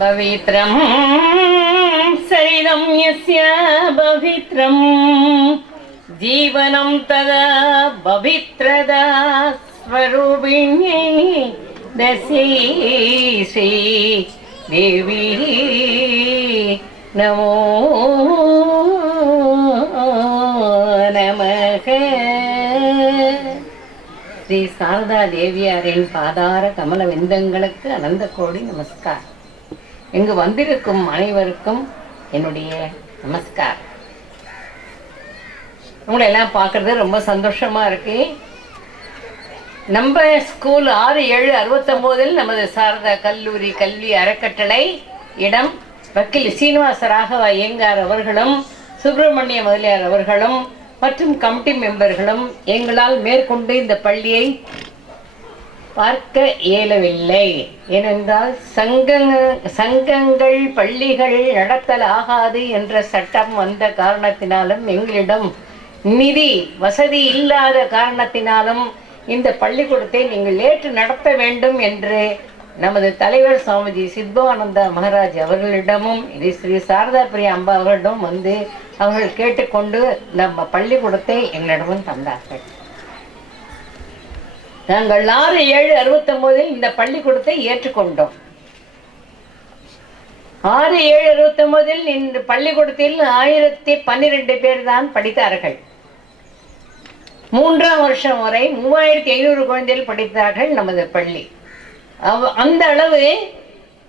பவித்ரம் சரிதம் யஸ்ய பவித்ரம் ஜீவனம் ததா பவித்ரதா ஸ்வரூபிண்யை தஸ்யை ஸ்ரீ தேவி நமோ நமக. ஸ்ரீ சாரதா தேவியாரின் பாதார கமல விந்தங்களுக்கு அனந்த கோடி நமஸ்கார். இங்கு வந்திருக்கும் அனைவருக்கும் என்னுடைய நமஸ்கார். உங்களை எல்லாம் பார்க்கறது ரொம்ப சந்தோஷமா இருக்கு. நம்ம ஸ்கூல் 6/7/69 நமது சாரதா கல்லூரி கல்வி அறக்கட்டளை இடம் வக்கீல் சீனிவாச ராகவ ஐயங்கார் அவர்களும் சுப்பிரமணிய முதலியார் அவர்களும் மற்றும் கமிட்டி மெம்பர்களும் எங்களால் மேற்கொண்டு இந்த பள்ளியை பார்க்க இயலவில்லை. ஏனென்றால் சங்கங்கள் பள்ளிகள் நடத்தல் ஆகாது என்ற சட்டம் வந்த காரணத்தினாலும் எங்களிடம் நிதி வசதி இல்லாத காரணத்தினாலும் இந்த பள்ளிக்கூடத்தை நீங்கள் ஏற்று நடத்த வேண்டும் என்று நமது தலைவர் சுவாமிஜி சித்பவானந்தா மகாராஜ் அவர்களிடமும் ஸ்ரீ சாரதா பிரியா அம்பா அவர்களிடம் வந்து அவர்கள் கேட்டுக்கொண்டு நம்ம பள்ளிக்கூடத்தை எங்களிடமும் தந்தார்கள். நாங்கள் 6/7/69 இந்த பள்ளிக்கூடத்தை ஏற்றுக்கொண்டோம். 6/7/69 இந்த பள்ளிக்கூடத்தில் 1012 பேர் தான் படித்தார்கள். 3ஆம் வருஷம் வரை 3500 குழந்தைகள் படித்தார்கள் நமது பள்ளி. அந்த அளவு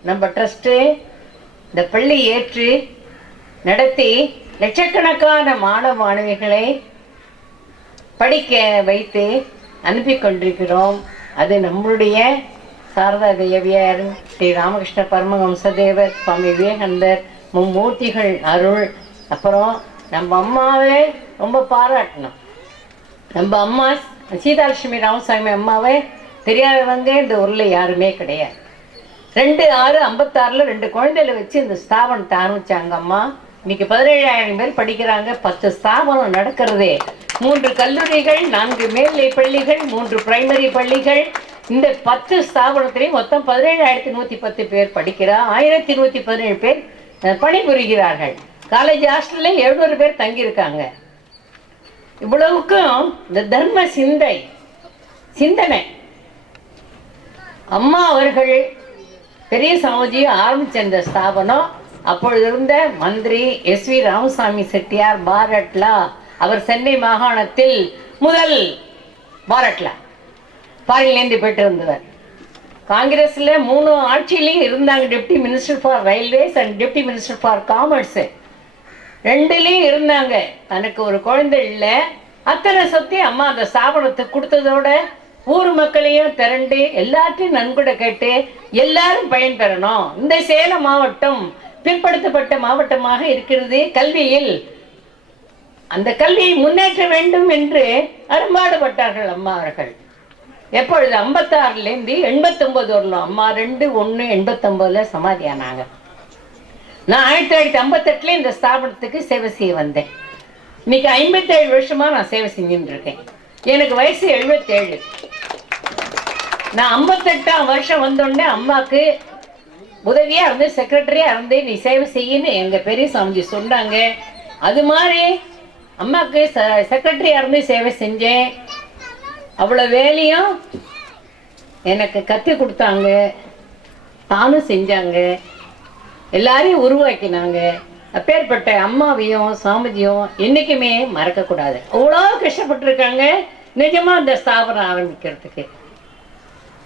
நம்ம ட்ரஸ்ட்டு இந்த பள்ளி ஏற்று நடத்தி லட்சக்கணக்கான மாணவ மாணவிகளை படிக்க வைத்து அனுப்பி கொண்டிருக்கிறோம். அது நம்மளுடைய சாரதா தேவியார், ஸ்ரீ ராமகிருஷ்ண பரமஹம்சதேவர், சுவாமி விவேகானந்தர், மும்மூர்த்திகள் அருள். அப்புறம் நம்ம அம்மாவே ரொம்ப பாராட்டணும். நம்ம அம்மா சீதாலட்சுமி ராமசாமி அம்மாவே தெரியாதவங்க இந்த ஊரில் யாருமே கிடையாது. 2/6/56 2 குழந்தைகளை வச்சு இந்த ஸ்தாபனத்தை ஆரம்பிச்சாங்க அம்மா. இன்னைக்கு 17,000 பேர் படிக்கிறாங்க. 10 ஸ்தாபனம் நடக்கிறதே. 3 கல்லூரிகள், 4 மேல்நிலை பள்ளிகள், 3 பிரைமரி பள்ளிகள். இந்த 10 ஸ்தாபனத்திலையும் மொத்தம் 17,110 பேர் படிக்கிறார். 1,117 பேர் பணிபுரிகிறார்கள். காலேஜ் ஹாஸ்டலில் 700 பேர் தங்கியிருக்காங்க. இவ்வளவுக்கும் இந்த தர்ம சிந்தனை அம்மா அவர்கள் பெரிய சாமிஜி ஆரம்பிச்ச இந்த ஸ்தாபனம் அப்பொழுது இருந்த மந்திரி SV ராமசாமி செட்டியார் பாரட்லா, அவர் சென்னை மாகாணத்தில் முதல் பாரட்லா ஃபாரின்லேருந்து போயிட்டு இருந்தவர். காங்கிரஸில் 3 ஆட்சியிலையும் இருந்தாங்க. Deputy minister for railways and deputy minister for commerce 2லையும் இருந்தாங்க. தனக்கு ஒரு குழந்தை இல்லை. அத்தனை சொத்தி அம்மா அந்த ஸ்தாபனத்துக்கு கொடுத்ததோட ஊர் மக்களையும் திரண்டு எல்லாத்தையும் நன்கொடை கேட்டு எல்லாரும் பயன்பெறணும். இந்த சேலம் மாவட்டம் பிற்படுத்தப்பட்ட மாவட்டமாக இருக்கிறது. கல்வியில் அந்த கல்வியை முன்னேற்ற வேண்டும் என்று அரும்பாடுபட்டார்கள் அம்மா அவர்கள். எப்பொழுது 56லேருந்து 89 வரலாம். அம்மா 2/1/89 சமாதியானாங்க. நான் 1958 இந்த ஸ்தாபனத்துக்கு சேவை செய்ய வந்தேன். இன்னைக்கு 57 வருஷமா நான் சேவை செஞ்சுட்டு இருக்கேன். எனக்கு வயசு 77. நான் 58ஆம் வருஷம் வந்தோடனே அம்மாவுக்கு உதவியா இருந்து செக்ரட்டரியா இருந்து நீ சேவை செய்யன்னு எங்க பெரிய சாமிஜி சொன்னாங்க. அது மாதிரி அம்மாவுக்கு செக்ரட்டரியா இருந்து சேவை செஞ்சேன். அவ்வளோ வேலையும் எனக்கு கற்றுக் கொடுத்தாங்க, தானும் செஞ்சாங்க, எல்லாரையும் உருவாக்கினாங்க. அப்பேற்பட்ட அம்மாவையும் சாமிஜியும் என்றைக்குமே மறக்கக்கூடாது. அவ்வளோ கஷ்டப்பட்டுருக்காங்க நிஜமா இந்த ஸ்தாபனம் ஆரம்பிக்கிறதுக்கு.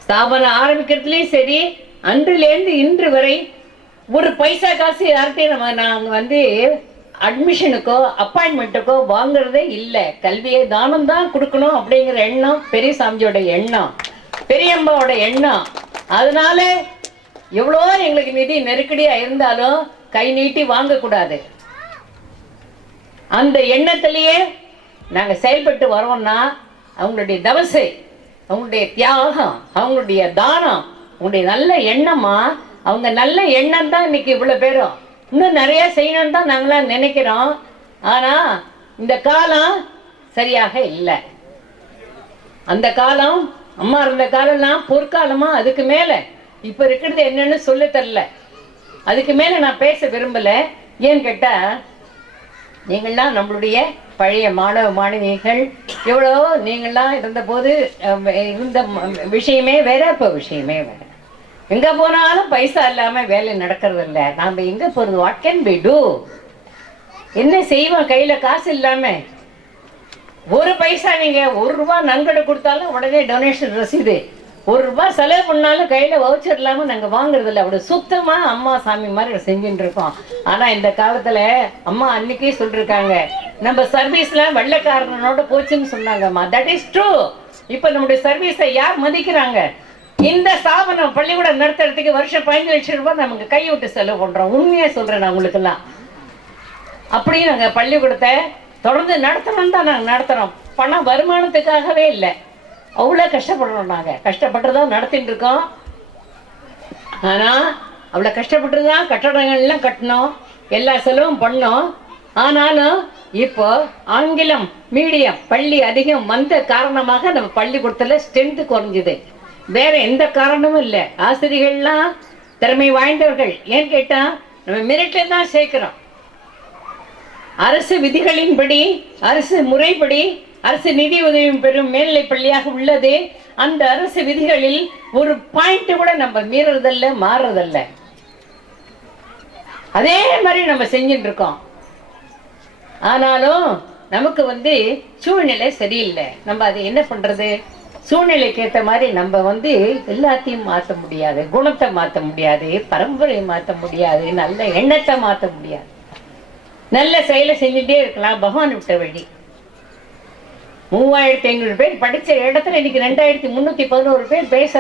ஸ்தாபனம் ஆரம்பிக்கிறதுலேயும் சரி, அன்றிலேருந்து இன்று வரை ஒரு பைசா காசு யார்கிட்டையும் நாங்கள் வந்து அட்மிஷனுக்கோ அப்பாயின்மெண்ட்டுக்கோ வாங்குறதே இல்லை. கல்வியை தானம் தான் கொடுக்கணும் அப்படிங்கிற எண்ணம் பெரிய சாமிஜியோட எண்ணம், பெரியம்மாவோட எண்ணம். அதனால எவ்வளோ எங்களுக்கு நிதி நெருக்கடியாக இருந்தாலும் கை நீட்டி வாங்கக்கூடாது. அந்த எண்ணத்திலேயே நாங்கள் செயல்பட்டு வரோம்னா அவங்களுடைய தவசை, அவங்களுடைய தியாகம், அவங்களுடைய தானம், அவங்களுடைய நல்ல எண்ணமா, அவங்க நல்ல எண்ணம் தான் இன்னைக்கு இவ்வளோ பேரும் இன்னும் நிறைய செய்யணும்னு தான் நாங்களாம் நினைக்கிறோம். ஆனால் இந்த காலம் சரியாக இல்லை. அந்த காலம் அம்மா இருந்த காலம்லாம் பொற்காலமா, அதுக்கு மேலே இப்போ இருக்கிறது என்னன்னு சொல்ல தரல. அதுக்கு மேலே நான் பேச விரும்பலை. ஏன்னு கேட்டால், நீங்கள்லாம் நம்மளுடைய பழைய மாணவ மாணவிகள், எவ்வளோ நீங்கள்லாம் இருந்தபோது இருந்த விஷயமே வேற, இப்போ விஷயமே வேற. எங்கே போனாலும் பைசா இல்லாமல் வேலை நடக்கிறது இல்லை. நாம் எங்கே போகிறது? What can be do? என்ன செய்வோம்? கையில் காசு இல்லாமல் ஒரு பைசா நீங்கள் ₹1 நன்கொடை கொடுத்தாலும் உடனே டொனேஷன் ரசீது. ₹1 செலவு பண்ணாலும் கையில் வவுச்சர் இல்லாமல் நாங்கள் வாங்குறதில்ல. அப்படி சுத்தமாக அம்மா சாமி மாதிரி செஞ்சுட்டு இருக்கோம். ஆனால் இந்த காலத்தில் அம்மா அன்னைக்கே சொல்லியிருக்காங்க, நம்ம சர்வீஸ்லாம் வெள்ளைக்காரனோட போச்சுன்னு சொன்னாங்கம்மா. That is true. இப்போ நம்முடைய சர்வீஸை யார் மதிக்கிறாங்க? இந்த ஸ்தாபனம் பள்ளிக்கூடம் நடத்துறதுக்கு வருஷம் 15 லட்சம் ரூபாய் நமக்கு கை விட்டு செலவு பண்ணுறோம். உண்மையாக சொல்கிறேன் நான் உங்களுக்கெல்லாம். அப்படியே நாங்கள் பள்ளிக்கூடத்தை தொடர்ந்து நடத்தணும்னு தான் நாங்கள் நடத்துகிறோம். பணம் வருமானத்துக்காகவே இல்லை. அவ்வளோ கஷ்டப்படுறோம். நாங்கள் கஷ்டப்பட்டு தான் நடத்திட்டு இருக்கோம். ஆனால் அவ்வளோ கஷ்டப்பட்டு தான் கட்டடங்கள்லாம் கட்டினோம், எல்லா செலவும் பண்ணோம். ஆனாலும் இப்போ ஆங்கிலம் மீடியம் பள்ளி அதிகம் வந்த காரணமாக நம்ம பள்ளிக்கூடத்தில் ஸ்ட்ரென்த்து குறைஞ்சுது. வேற எந்த காரணமும் இல்லை. ஆசிரியர்கள்லாம் திறமை வாய்ந்தவர்கள். ஏன்னு கேட்டால் நம்ம மெரிட்டில் தான் சேர்க்கிறோம். அரசு விதிகளின்படி, அரசு முறைப்படி அரசு நிதி உதவி பெறும் மேல்நிலை பள்ளியாக உள்ளது. அந்த அரசு விதிகளில் ஒரு பாயிண்ட் கூட நம்ம மீறதல்ல, மாறுறதல்ல. அதே மாதிரி நம்ம செஞ்சுட்டு இருக்கோம். ஆனாலும் நமக்கு சூழ்நிலை சரியில்லை. நம்ம அதை என்ன பண்றது? சூழ்நிலைக்கு ஏற்ற மாதிரி நம்ம எல்லாத்தையும் மாற்ற முடியாது. குணத்தை மாற்ற முடியாது, பரம்பரையை மாற்ற முடியாது, நல்ல எண்ணத்தை மாற்ற முடியாது. நல்ல செயலை செஞ்சுட்டே இருக்கலாம். பகவான் விட்ட வழி. 3500 பேர் படித்த இடத்துல இன்னைக்கு 2311 பேர் பேச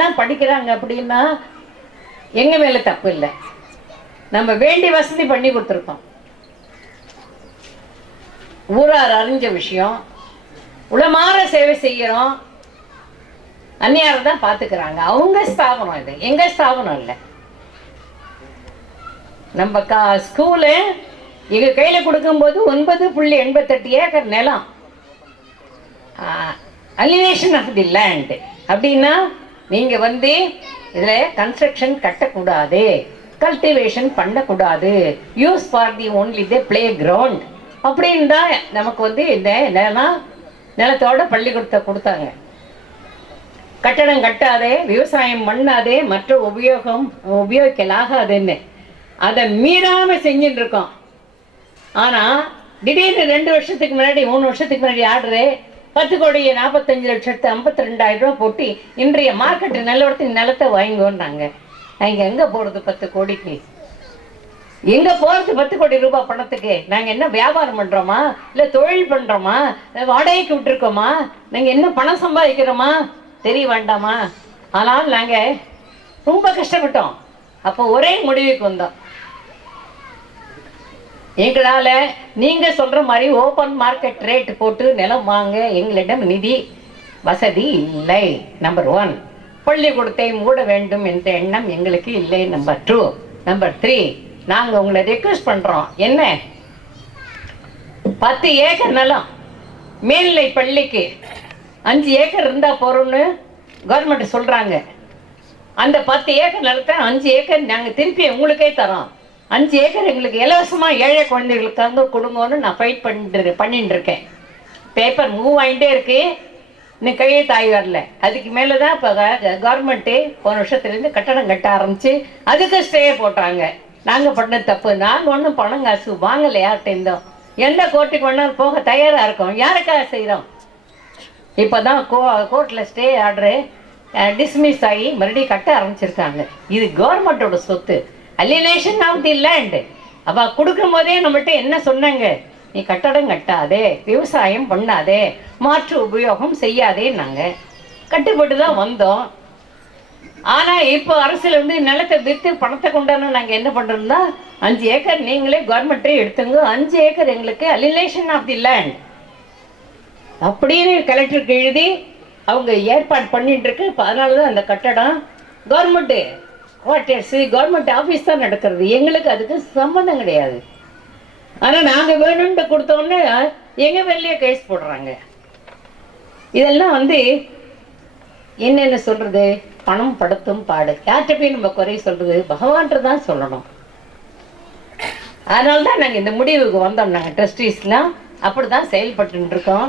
தான் படிக்கிறாங்க. அப்படின்னா எங்க மேல தப்பு இல்லை. நம்ம வேண்டிய வசதி பண்ணி கொடுத்துருக்கோம். ஊரார் அறிஞ்ச விஷயம். உளமாற சேவை செய்யறோம். அந்நியார் தான் பாத்துக்கிறாங்க. அவங்க ஸ்தாபனம் இது, எங்க ஸ்தாபனம் இல்லை. நம்ம ஸ்கூலு எங்க கையில கொடுக்கும்போது 9.88 ஏக்கர் நிலம், அலினேஷன் ஆஃப் தி லேண்ட். அப்படின்னா நீங்க இதுல கன்ஸ்ட்ரக்ஷன் கட்டக்கூடாது, கல்டிவேஷன் பண்ணக்கூடாது, use for the only the play ground அப்படின்னு தான் நமக்கு இந்த நிலத்தோட பள்ளிக்கூடத்தை கொடுத்தாங்க. கட்டடம் கட்டாதே, விவசாயம் பண்ணாதே, மற்ற உபயோகிக்கலாகாதுன்னு அதை மீறாம செஞ்சுட்டு இருக்கோம். ஆனா திடீர்னு 2 வருஷத்துக்கு முன்னாடி 3 வருஷத்துக்கு முன்னாடி ஆர்டரு 10,45,52,000 போட்டு இன்றைய மார்க்கெட் நிலவரத்தின் நிலத்தை வாங்கிக்கோன்னாங்க. நாங்க எங்க போறது 10 கோடிக்கு? எங்க போறது 10 கோடி ரூபாய் பணத்துக்கு? நாங்க என்ன வியாபாரம் பண்றோமா, இல்ல தொழில் பண்றோமா, வாடகைக்கு விட்டுருக்கோமா, நாங்க என்ன பணம் சம்பாதிக்கிறோமா தெரிய வேண்டாமா? ஆனால் நாங்க ரொம்ப கஷ்டப்பட்டோம். அப்போ ஒரே முடிவுக்கு வந்தோம். எங்களால நீங்க சொல்ற மாதிரி ஓப்பன் மார்க்கெட் ரேட் போட்டு நிலம் வாங்க எங்களிடம் நிதி வசதி இல்லை. நம்பர் 1. பள்ளிக்கூடத்தை மூட வேண்டும் என்ற எண்ணம் எங்களுக்கு இல்லை. நம்பர் 2. நம்பர் 3, நாங்க உங்களை ரெக்வெஸ்ட் பண்றோம். என்ன, 10 ஏக்கர் நிலம் மேல்நிலை பள்ளிக்கு 5 ஏக்கர் இருந்தா போறோம்னு கவர்மெண்ட் சொல்றாங்க. அந்த 10 ஏக்கர் நிலத்தை 5 ஏக்கர் நாங்க திருப்பி உங்களுக்கே தரோம். 5 ஏக்கர் எங்களுக்கு இலவசமா ஏழை குழந்தைகளுக்காக கொடுங்கன்னு நான் ஃபைட் பண்ணிட்டு இருக்கேன். பேப்பர் மூவ் ஆகிட்டே இருக்கு. இன்னும் கையெழுத்தாகி வரல. அதுக்கு மேலே தான் இப்போ கவர்மெண்ட்டு போன வருஷத்துலேருந்து கட்டடம் கட்ட ஆரம்பிச்சு அதுக்கு ஸ்டே போட்டாங்க. நாங்கள் பண்ண தப்பு. நாங்கள் ஒன்றும் பணம் காசு வாங்கலை யார்கிட்ட இருந்தோம். எந்த கோர்ட்டுக்கு வேணாலும் போக தயாராக இருக்கோம். யாருக்காக செய்கிறோம்? இப்போ தான் கோர்ட்டில் ஸ்டே ஆர்டரு டிஸ்மிஸ் ஆகி மறுபடியும் கட்ட ஆரம்பிச்சிருக்காங்க. இது கவர்மெண்ட்டோட சொத்து, அலினேஷன் ஆஃப் தி லேண்ட். அப்போ கொடுக்கும் போதே நம்மள்கிட்ட என்ன சொன்னாங்க? நீ கட்டடம் கட்டாதே, விவசாயம் பண்ணாதே, மாற்று உபயோகம் செய்யாதே. நாங்கள் கட்டுப்பட்டு தான் வந்தோம். ஆனால் இப்போ அரசியல் நிலத்தை விற்று பணத்தை கொண்டாந்து நாங்கள் என்ன பண்ணுறோம்னா 5 ஏக்கர் நீங்களே கவர்மெண்ட்டே எடுத்துங்க, 5 ஏக்கர் எங்களுக்கு அலினேஷன் ஆஃப் தி லேண்ட் அப்படின்னு கலெக்டருக்கு எழுதி அவங்க ஏற்பாடு பண்ணிட்டு இருக்கு. அதனால தான் அந்த கட்டடம் கவர்மெண்ட்டு குவார்ட்டர்ஸு கவர்மெண்ட் ஆஃபீஸ் தான் நடக்கிறது. எங்களுக்கு அதுக்கு சம்மந்தம் கிடையாது. ஆனால் நாங்கள் வேணும்னு கொடுத்தோன்னே எங்கள் வெளியே கேஸ் போடுறாங்க. இதெல்லாம் என்னென்ன சொல்கிறது? பணம் படுத்தும் பாடு. யார்கிட்ட போய் நம்ம குறை சொல்கிறது? பகவான்கிட்ட தான் சொல்லணும். அதனால தான் நாங்கள் இந்த முடிவுக்கு வந்தோம். நாங்கள் ட்ரஸ்டீஸ்லாம் அப்படி தான் செயல்பட்டு இருக்கோம்.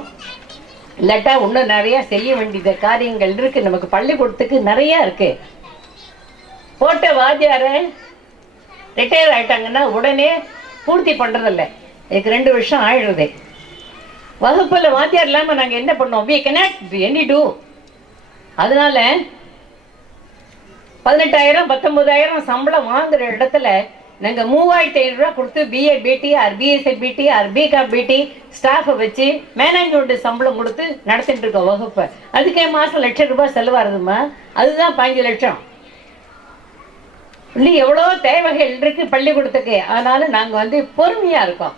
இல்லாட்டா இன்னும் நிறையா செய்ய வேண்டிய காரியங்கள் இருக்குது. நமக்கு பள்ளிக்கூடத்துக்கு நிறையா இருக்குது. போட்ட வாத்தியாரை ரிட்டையர் ஆகிட்டாங்கன்னா உடனே பூர்த்தி பண்ணுறதில்ல. எனக்கு 2 வருஷம் ஆயிடுது. வகுப்பில் வாத்தியார் இல்லாமல் நாங்கள் என்ன பண்ணோம்? we cannot any do. அதனால 18,000 19,000 சம்பளம் வாங்குற இடத்துல நாங்கள் 3,500 ரூபா கொடுத்து பிஏ பிடி ஆர் பிஎஸ்சி பிடி ஆர் பிகாம் பிடி ஸ்டாஃபை வச்சு மேனேஜ்மெண்ட் சம்பளம் கொடுத்து நடத்திட்டு இருக்கோம் வகுப்பை. அதுக்கே மாதம் 1,00,000 ரூபாய் செலவாகுதுமா. அதுதான் 15 லட்சம். இன்னும் எவ்வளோ தேவைகள் இருக்குது பள்ளிக்கூடத்துக்கு. அதனால நாங்கள் பொறுமையாக இருக்கோம்.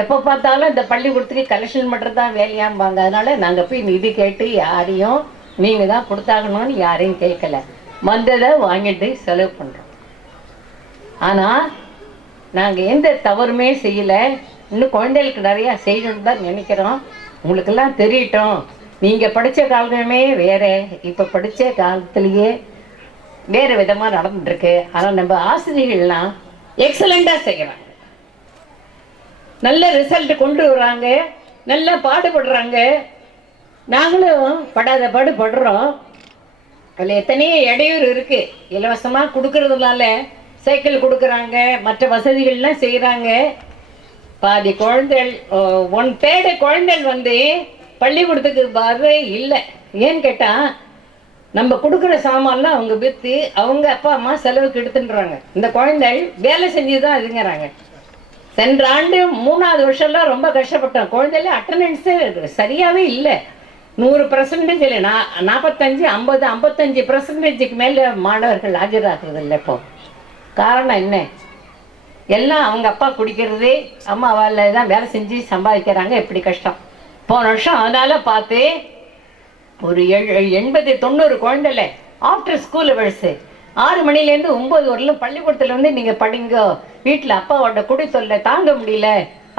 எப்போ பார்த்தாலும் இந்த பள்ளிக்கூடத்துக்கு கலெக்ஷன் பண்ணுறது தான் வேலையாம்பாங்க. அதனால நாங்கள் போய் நிதி கேட்டு யாரையும் நீங்கள் தான் கொடுத்தாகணும்னு யாரையும் கேட்கல. வந்ததை வாங்கிட்டு செலவு பண்ணுறோம். ஆனால் நாங்கள் எந்த தவறுமே செய்யலை. இன்னும் குழந்தைகளுக்கு நிறையா செய்யணும்னு தான் நினைக்கிறோம். உங்களுக்கெல்லாம் தெரியட்டும், நீங்கள் படித்த காலமே வேறு, இப்போ படித்த காலத்துலேயே வேறு விதமாக நடந்துட்டுருக்கு. ஆனால் நம்ம ஆசிரியர்கள்லாம் எக்ஸலண்ட்டாக செய்கிறாங்க, நல்ல ரிசல்ட் கொண்டு வராங்க, நல்லா பாடுபடுறாங்க. நாங்களும் படாத பாடுபடுறோம். அதில் எத்தனையோ இடையூறு இருக்குது. இலவசமாக கொடுக்கறதுனால சைக்கிள் கொடுக்குறாங்க, மற்ற வசதிகள்லாம் செய்கிறாங்க. பாதி குழந்தைகள் 1/3 குழந்தைகள் பள்ளிக்கூடத்துக்கு வரவே இல்லை. ஏன்னு கேட்டால் நம்ம கொடுக்குற சாமான்லாம் அவங்க விற்று அவங்க அப்பா அம்மா செலவுக்கு எடுத்துன்றாங்க. இந்த குழந்தைகள் வேலை செஞ்சு தான் இதுங்கிறாங்க. சென்ற ஆண்டு 3வது வருஷம்லாம் ரொம்ப கஷ்டப்பட்டோம். குழந்தைல அட்டண்டன்ஸே சரியாகவே இல்லை. 100% இல்லை, 45 50 55% மேலே மாணவர்கள் ஆஜராகிறது இல்லை. இப்போ காரணம் என்ன? எல்லாம் அவங்க அப்பா குடிக்கிறது, அம்மா அவளை தான் வேலை செஞ்சு சம்பாதிக்கிறாங்க. எப்படி கஷ்டம். போன வருஷம் அதனால் பார்த்து ஒரு 80-90 குழந்தைல ஆஃப்டர் ஸ்கூல் வயசு 6 மணிலேருந்து 9 வரலும் பள்ளிக்கூடத்தில் நீங்கள் படிங்க, வீட்டில் அப்பாவோட குடி தொல்லை தாங்க முடியல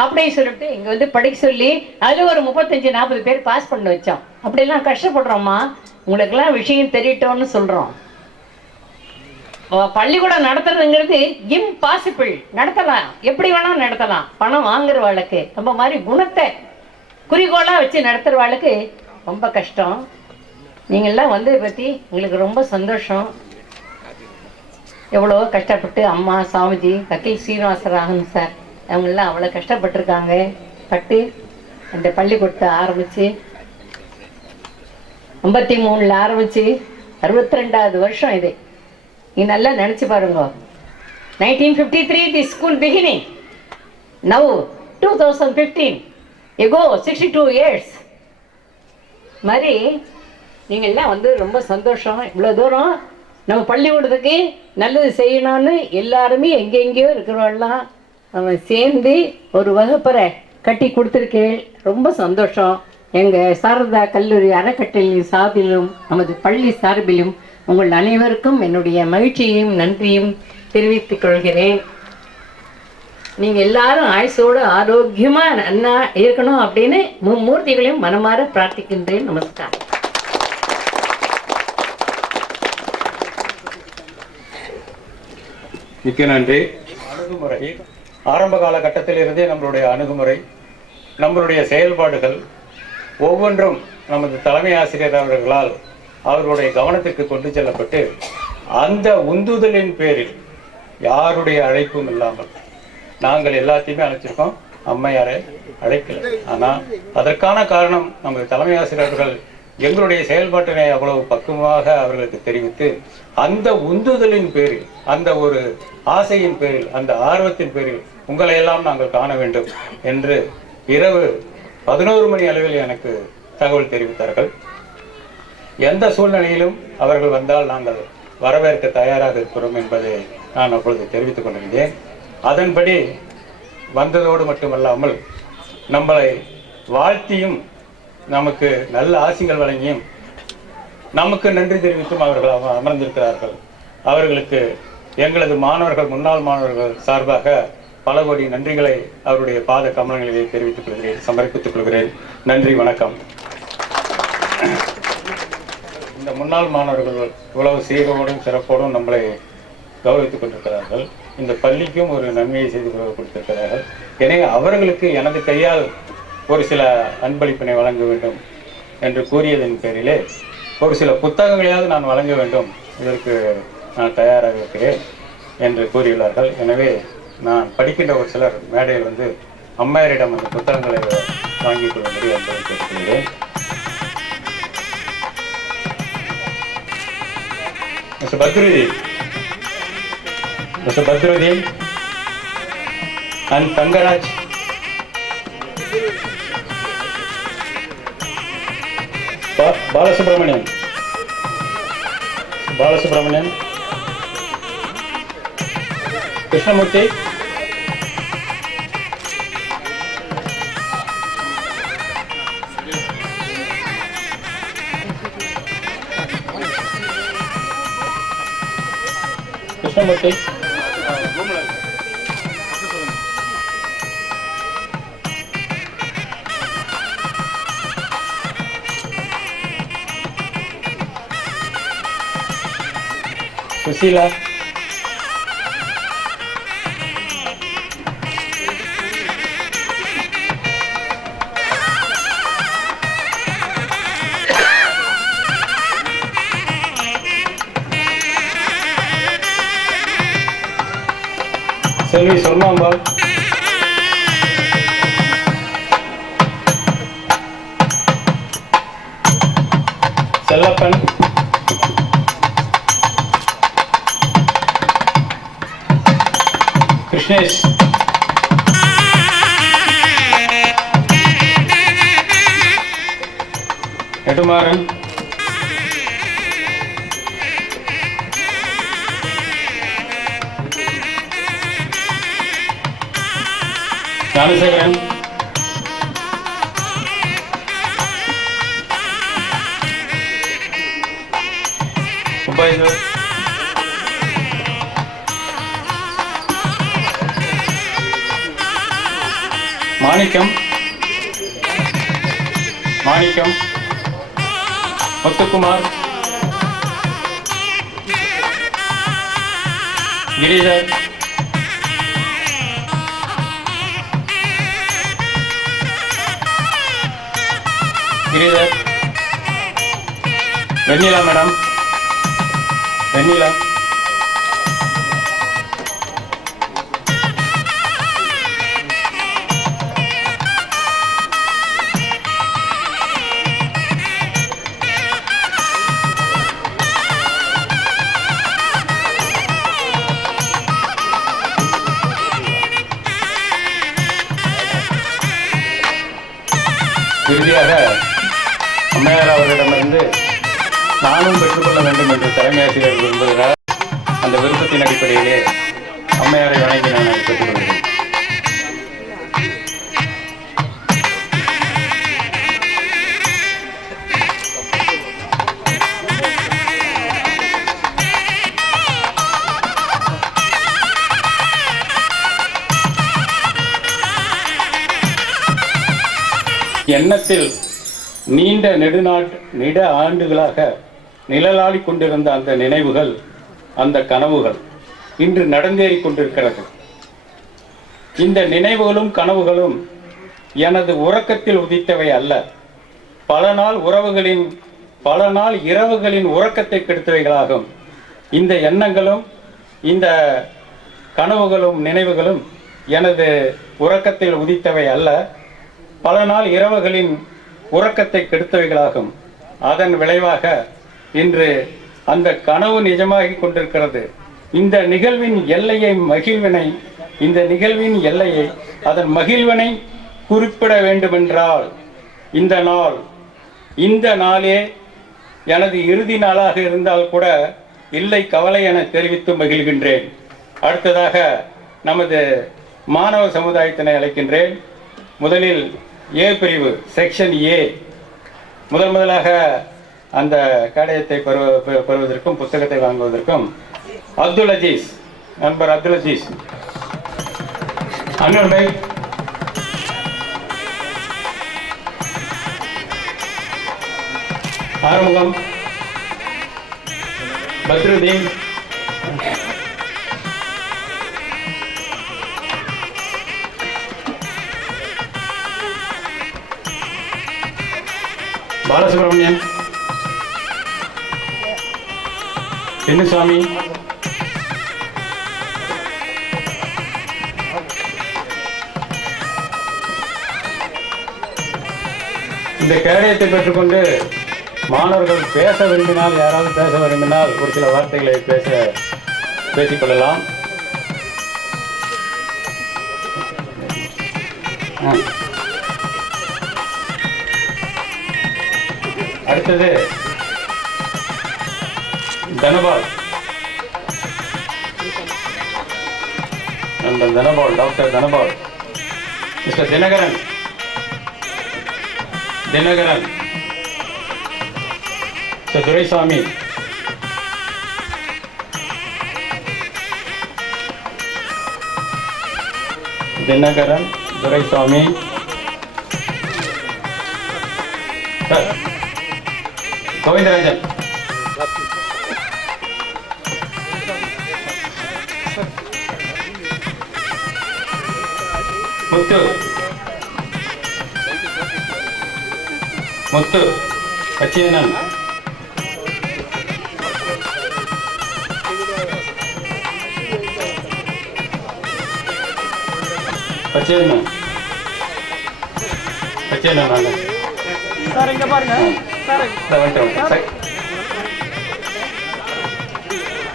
அப்படின்னு சொல்லிட்டு இங்கே படிக்க சொல்லி அதில் ஒரு 35-40 பேர் பாஸ் பண்ண வச்சோம். அப்படிலாம் கஷ்டப்படுறோம்மா. உங்களுக்கெல்லாம் விஷயம் தெரியட்டோன்னு சொல்கிறோம். பள்ளிக்கூடம் நடத்துறதுங்கிறது இம்பாசிபிள். நடத்தலாம், எப்படி வேணால் நடத்தலாம். பணம் வாங்குறவாளுக்கு, நம்ம மாதிரி குணத்தை குறிக்கோளாக வச்சு நடத்துகிறவாளுக்கு ரொம்ப கஷ்டம். நீங்கள்லாம் பற்றி எங்களுக்கு ரொம்ப சந்தோஷம். எவ்வளோ கஷ்டப்பட்டு அம்மா சாமிஜி, வக்கீல் சீனிவாசராகன் சார் அவங்களாம் அவ்வளோ கஷ்டப்பட்டுருக்காங்க. பட்டு அந்த பள்ளிக்கூடத்தை ஆரம்பித்து 53 ஆரம்பித்து 62வது வருஷம் இது. நீ நல்லா நினச்சி பாருங்க. 1953 the school beginning. Now 2015 echo 62 years மாதிரி நீங்கள்லாம் ரொம்ப சந்தோஷம். இவ்வளோ தூரம் நம்ம பள்ளிக்கூடத்துக்கு நல்லது செய்யணும்னு எல்லாருமே எங்கெங்கேயோ இருக்கிறவெல்லாம் நம்ம சேர்ந்து ஒரு வகுப்பறை கட்டி கொடுத்துருக்கேன். ரொம்ப சந்தோஷம். எங்கள் சாரதா கல்லூரி அறக்கட்டளையின் சார்பிலும் நமது பள்ளி சார்பிலும் உங்கள் அனைவருக்கும் என்னுடைய மகிழ்ச்சியையும் நன்றியும் தெரிவித்துக் கொள்கிறேன். நீங்கள் எல்லாரும் ஆயுசோடு ஆரோக்கியமாக நன்னா இருக்கணும் அப்படின்னு மும்மூர்த்திகளையும் மனமாற பிரார்த்திக்கின்றேன். நமஸ்காரம். மிக்க நன்றி. அணுகுமுறை ஆரம்ப காலகட்டத்திலிருந்தே நம்மளுடைய அணுகுமுறை, நம்மளுடைய செயல்பாடுகள் ஒவ்வொன்றும் நமது தலைமை ஆசிரியர் அவர்களால் அவர்களுடைய கவனத்திற்கு கொண்டு செல்லப்பட்டு அந்த உந்துதலின் பேரில் யாருடைய அழைப்பும் இல்லாமல் நாங்கள் எல்லாத்தையுமே அழைச்சிருக்கோம். அம்மையாரை அழைக்கல. ஆனால் அதற்கான காரணம் நமது தலைமை ஆசிரியர்கள் எங்களுடைய செயல்பாட்டினை அவ்வளவு பக்குவமாக அவர்களுக்கு தெரிவித்து அந்த உந்துதலின் பேரில், அந்த ஒரு ஆசையின் பேரில், அந்த ஆர்வத்தின் பேரில் உங்களை எல்லாம் நாங்கள் காண வேண்டும் என்று இரவு 11 மணி அளவில் எனக்கு தகவல் தெரிவித்தார்கள். எந்த சூழ்நிலையிலும் அவர்கள் வந்தால் நாங்கள் வரவேற்க தயாராக இருக்கிறோம் என்பதை நான் அப்பொழுது தெரிவித்துக் கொண்டிருந்தேன். அதன்படி வந்ததோடு மட்டுமல்லாமல் நம்மளை வாழ்த்தியும் நமக்கு நல்ல ஆசிகள் வழங்கியும் நமக்கு நன்றி தெரிவித்தும் அவர்கள் அமர்ந்திருக்கிறார்கள். அவர்களுக்கு எங்களது மாணவர்கள், முன்னாள் மாணவர்கள் சார்பாக பல கோடி நன்றிகளை அவருடைய பாத கமலங்களிலே தெரிவித்துக் கொள்கிறேன், சமர்ப்பித்துக் கொள்கிறேன். நன்றி, வணக்கம். இந்த முன்னாள் மாணவர்கள் இவ்வளவு சீரோடும் சிறப்போடும் நம்மளை கௌரவித்துக் கொண்டிருக்கிறார்கள். இந்த பள்ளிக்கும் ஒரு நன்மையை செய்து கொடுத்திருக்கிறார்கள். எனவே அவர்களுக்கு எனது கையால் ஒரு சில அன்பளிப்பினை வழங்க வேண்டும் என்று கூறியதன் பேரிலே ஒரு சில புத்தகங்களையாவது நான் வழங்க வேண்டும், இதற்கு நான் தயாராக இருக்கிறேன் என்று கூறியுள்ளார்கள். எனவே நான் படிக்கின்ற ஒரு சிலர் மேடையில் வந்து அம்மையாரிடம் அந்த புத்தகங்களை வாங்கிக் கொள்ளும்படி என்பதை கேட்டுக்கொள்கிறேன். Mister Badruddin and Thangaraj, Balasubramanian, Krishnamoorthy, Susheela, Selvi Sornambal, Chellappan, Krishnesh, Nedumaran, Gnanasekaran, Ubaidu, Manickam, Muthukumar, Giridhar, Vennila madam, Vennila, இறுதியாக அம்மையார் அவர்களிடமிருந்து நானும் பெற்றுக்கொள்ள வேண்டும் என்று தலைமை ஆசிரியர் விரும்புகிறார். அந்த விருப்பத்தின் அடிப்படையிலே அம்மையாரை வணங்கி நான் பெற்றுக்கொள்கிறேன். எண்ணத்தில் நீண்ட நெடு ஆண்டுகளாக நிழலாடி கொண்டிருந்த அந்த நினைவுகள், அந்த கனவுகள் இன்று நடந்தேறிக் கொண்டிருக்கிறது. இந்த நினைவுகளும் கனவுகளும் எனது உறக்கத்தில் உதித்தவை அல்ல. பல நாள் இரவுகளின் உறக்கத்தை கெடுத்தவைகளாகும். இந்த எண்ணங்களும் இந்த கனவுகளும் நினைவுகளும் எனது உறக்கத்தில் உதித்தவை அல்ல, பல நாள் இரவுகளின் உறக்கத்தை கெடுத்தவைகளாகும். அதன் விளைவாக இன்று அந்த கனவு நிஜமாகி கொண்டிருக்கிறது. இந்த நிகழ்வின் எல்லையை அதன் மகிழ்வினை குறிப்பிட வேண்டுமென்றால் இந்த நாளே எனது இறுதி நாளாக இருந்தால் கூட இல்லை கவலை என தெரிவித்து மகிழ்கின்றேன். அடுத்ததாக நமது மாணவ சமுதாயத்தினை அழைக்கின்றேன். முதலில் ஏ பிரிவு செக்ஷன் ஏ முதலாக அந்த கேடயத்தை பெறுவதற்கும் புத்தகத்தை வாங்குவதற்கும் அப்துல் அஜீஸ், நண்பர் அப்துல் அஜீஸ் அண்ணன் ஆறுமுகம், பத்ருதீன், பாலசுப்ரமணியன், சின்னசுவாமி, இந்த கேடயத்தை பெற்றுக்கொண்டு மாணவர்கள் பேச விரும்பினால், யாராவது பேச விரும்பினால் ஒரு சில வார்த்தைகளை பேசிக்கொள்ளலாம். அடுத்தது Dhanapal, doctor Dhanapal. Mister Dinakaran, mister Duraisamy, Dinakaran, Duraisamy, Govindarajan, Muthu, Sachiyanan, sir இங்க பாருங்க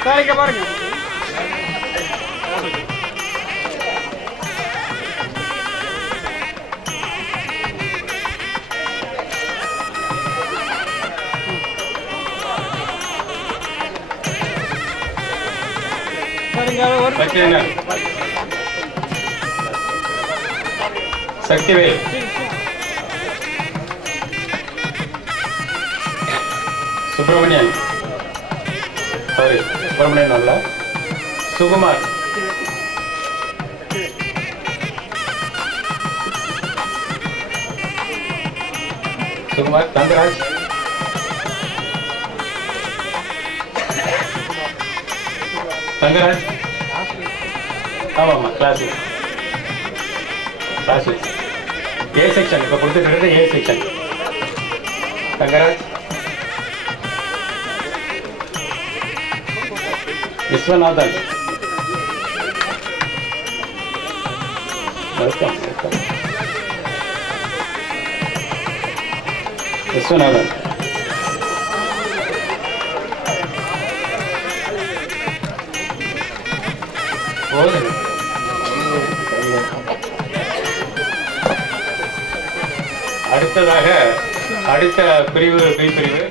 சார் இங்க பாருங்க. சக்திவேல், சுப்பிரமணியன் அல்ல, சுகுமார், தங்கராஜ், ஆமாம் கிளாஸ் ஏ செக்ஷன், இப்போ கொடுத்துட்டு ஏ செக்ஷன். தங்கராஜ், விஸ்வநாதன், விஸ்வநாதன், அடுத்ததாக அடுத்த பிரிவு பி பிரிவு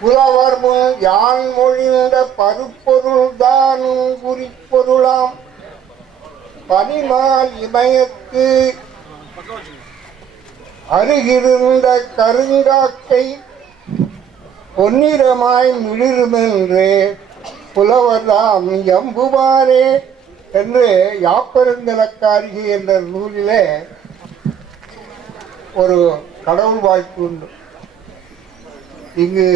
புலவர் முன் யான் மொழிந்த பருப்பொருள் தானும் குறிப்பொருளாம் பனிமால் இமயத்து அருகிருந்த கருங்காக்கை பொன்னிறமாய் மிளிருமென்று புலவர்தாம் எம்புவாரே என்று யாப்பருங்கலக்காரிகை என்ற நூலிலே ஒரு கடவுள் வாழ்த்து உண்டு. இங்கு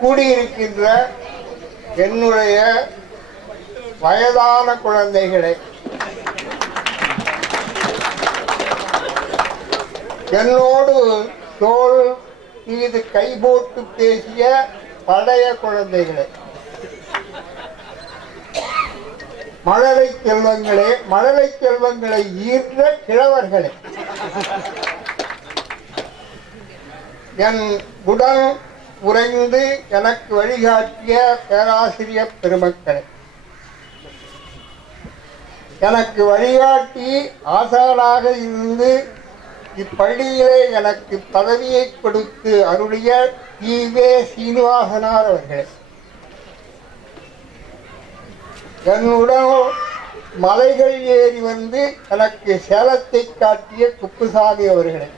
கூடியிருக்கின்ற என்னுடைய வயதான குழந்தைகளை, என்னோடு தோள் மீது கை போட்டு பேசிய பழைய குழந்தைகளை, மழலை செல்வங்களே, மழலை செல்வங்களை ஈர்ந்த கிழவர்களே, என் உடன் உறைந்து எனக்கு வழிகாட்டிய பேராசிரியர் பெருமக்களை, எனக்கு வழிகாட்டி ஆசானாக இருந்து இப்பள்ளியிலே எனக்கு பதவியை கொடுத்து அருளிய ஈவே சீனிவாசனார் அவர்களே, என்னுடன் மலைகள் ஏறி வந்து எனக்கு சேலத்தை காட்டிய குப்புசாமி அவர்களே,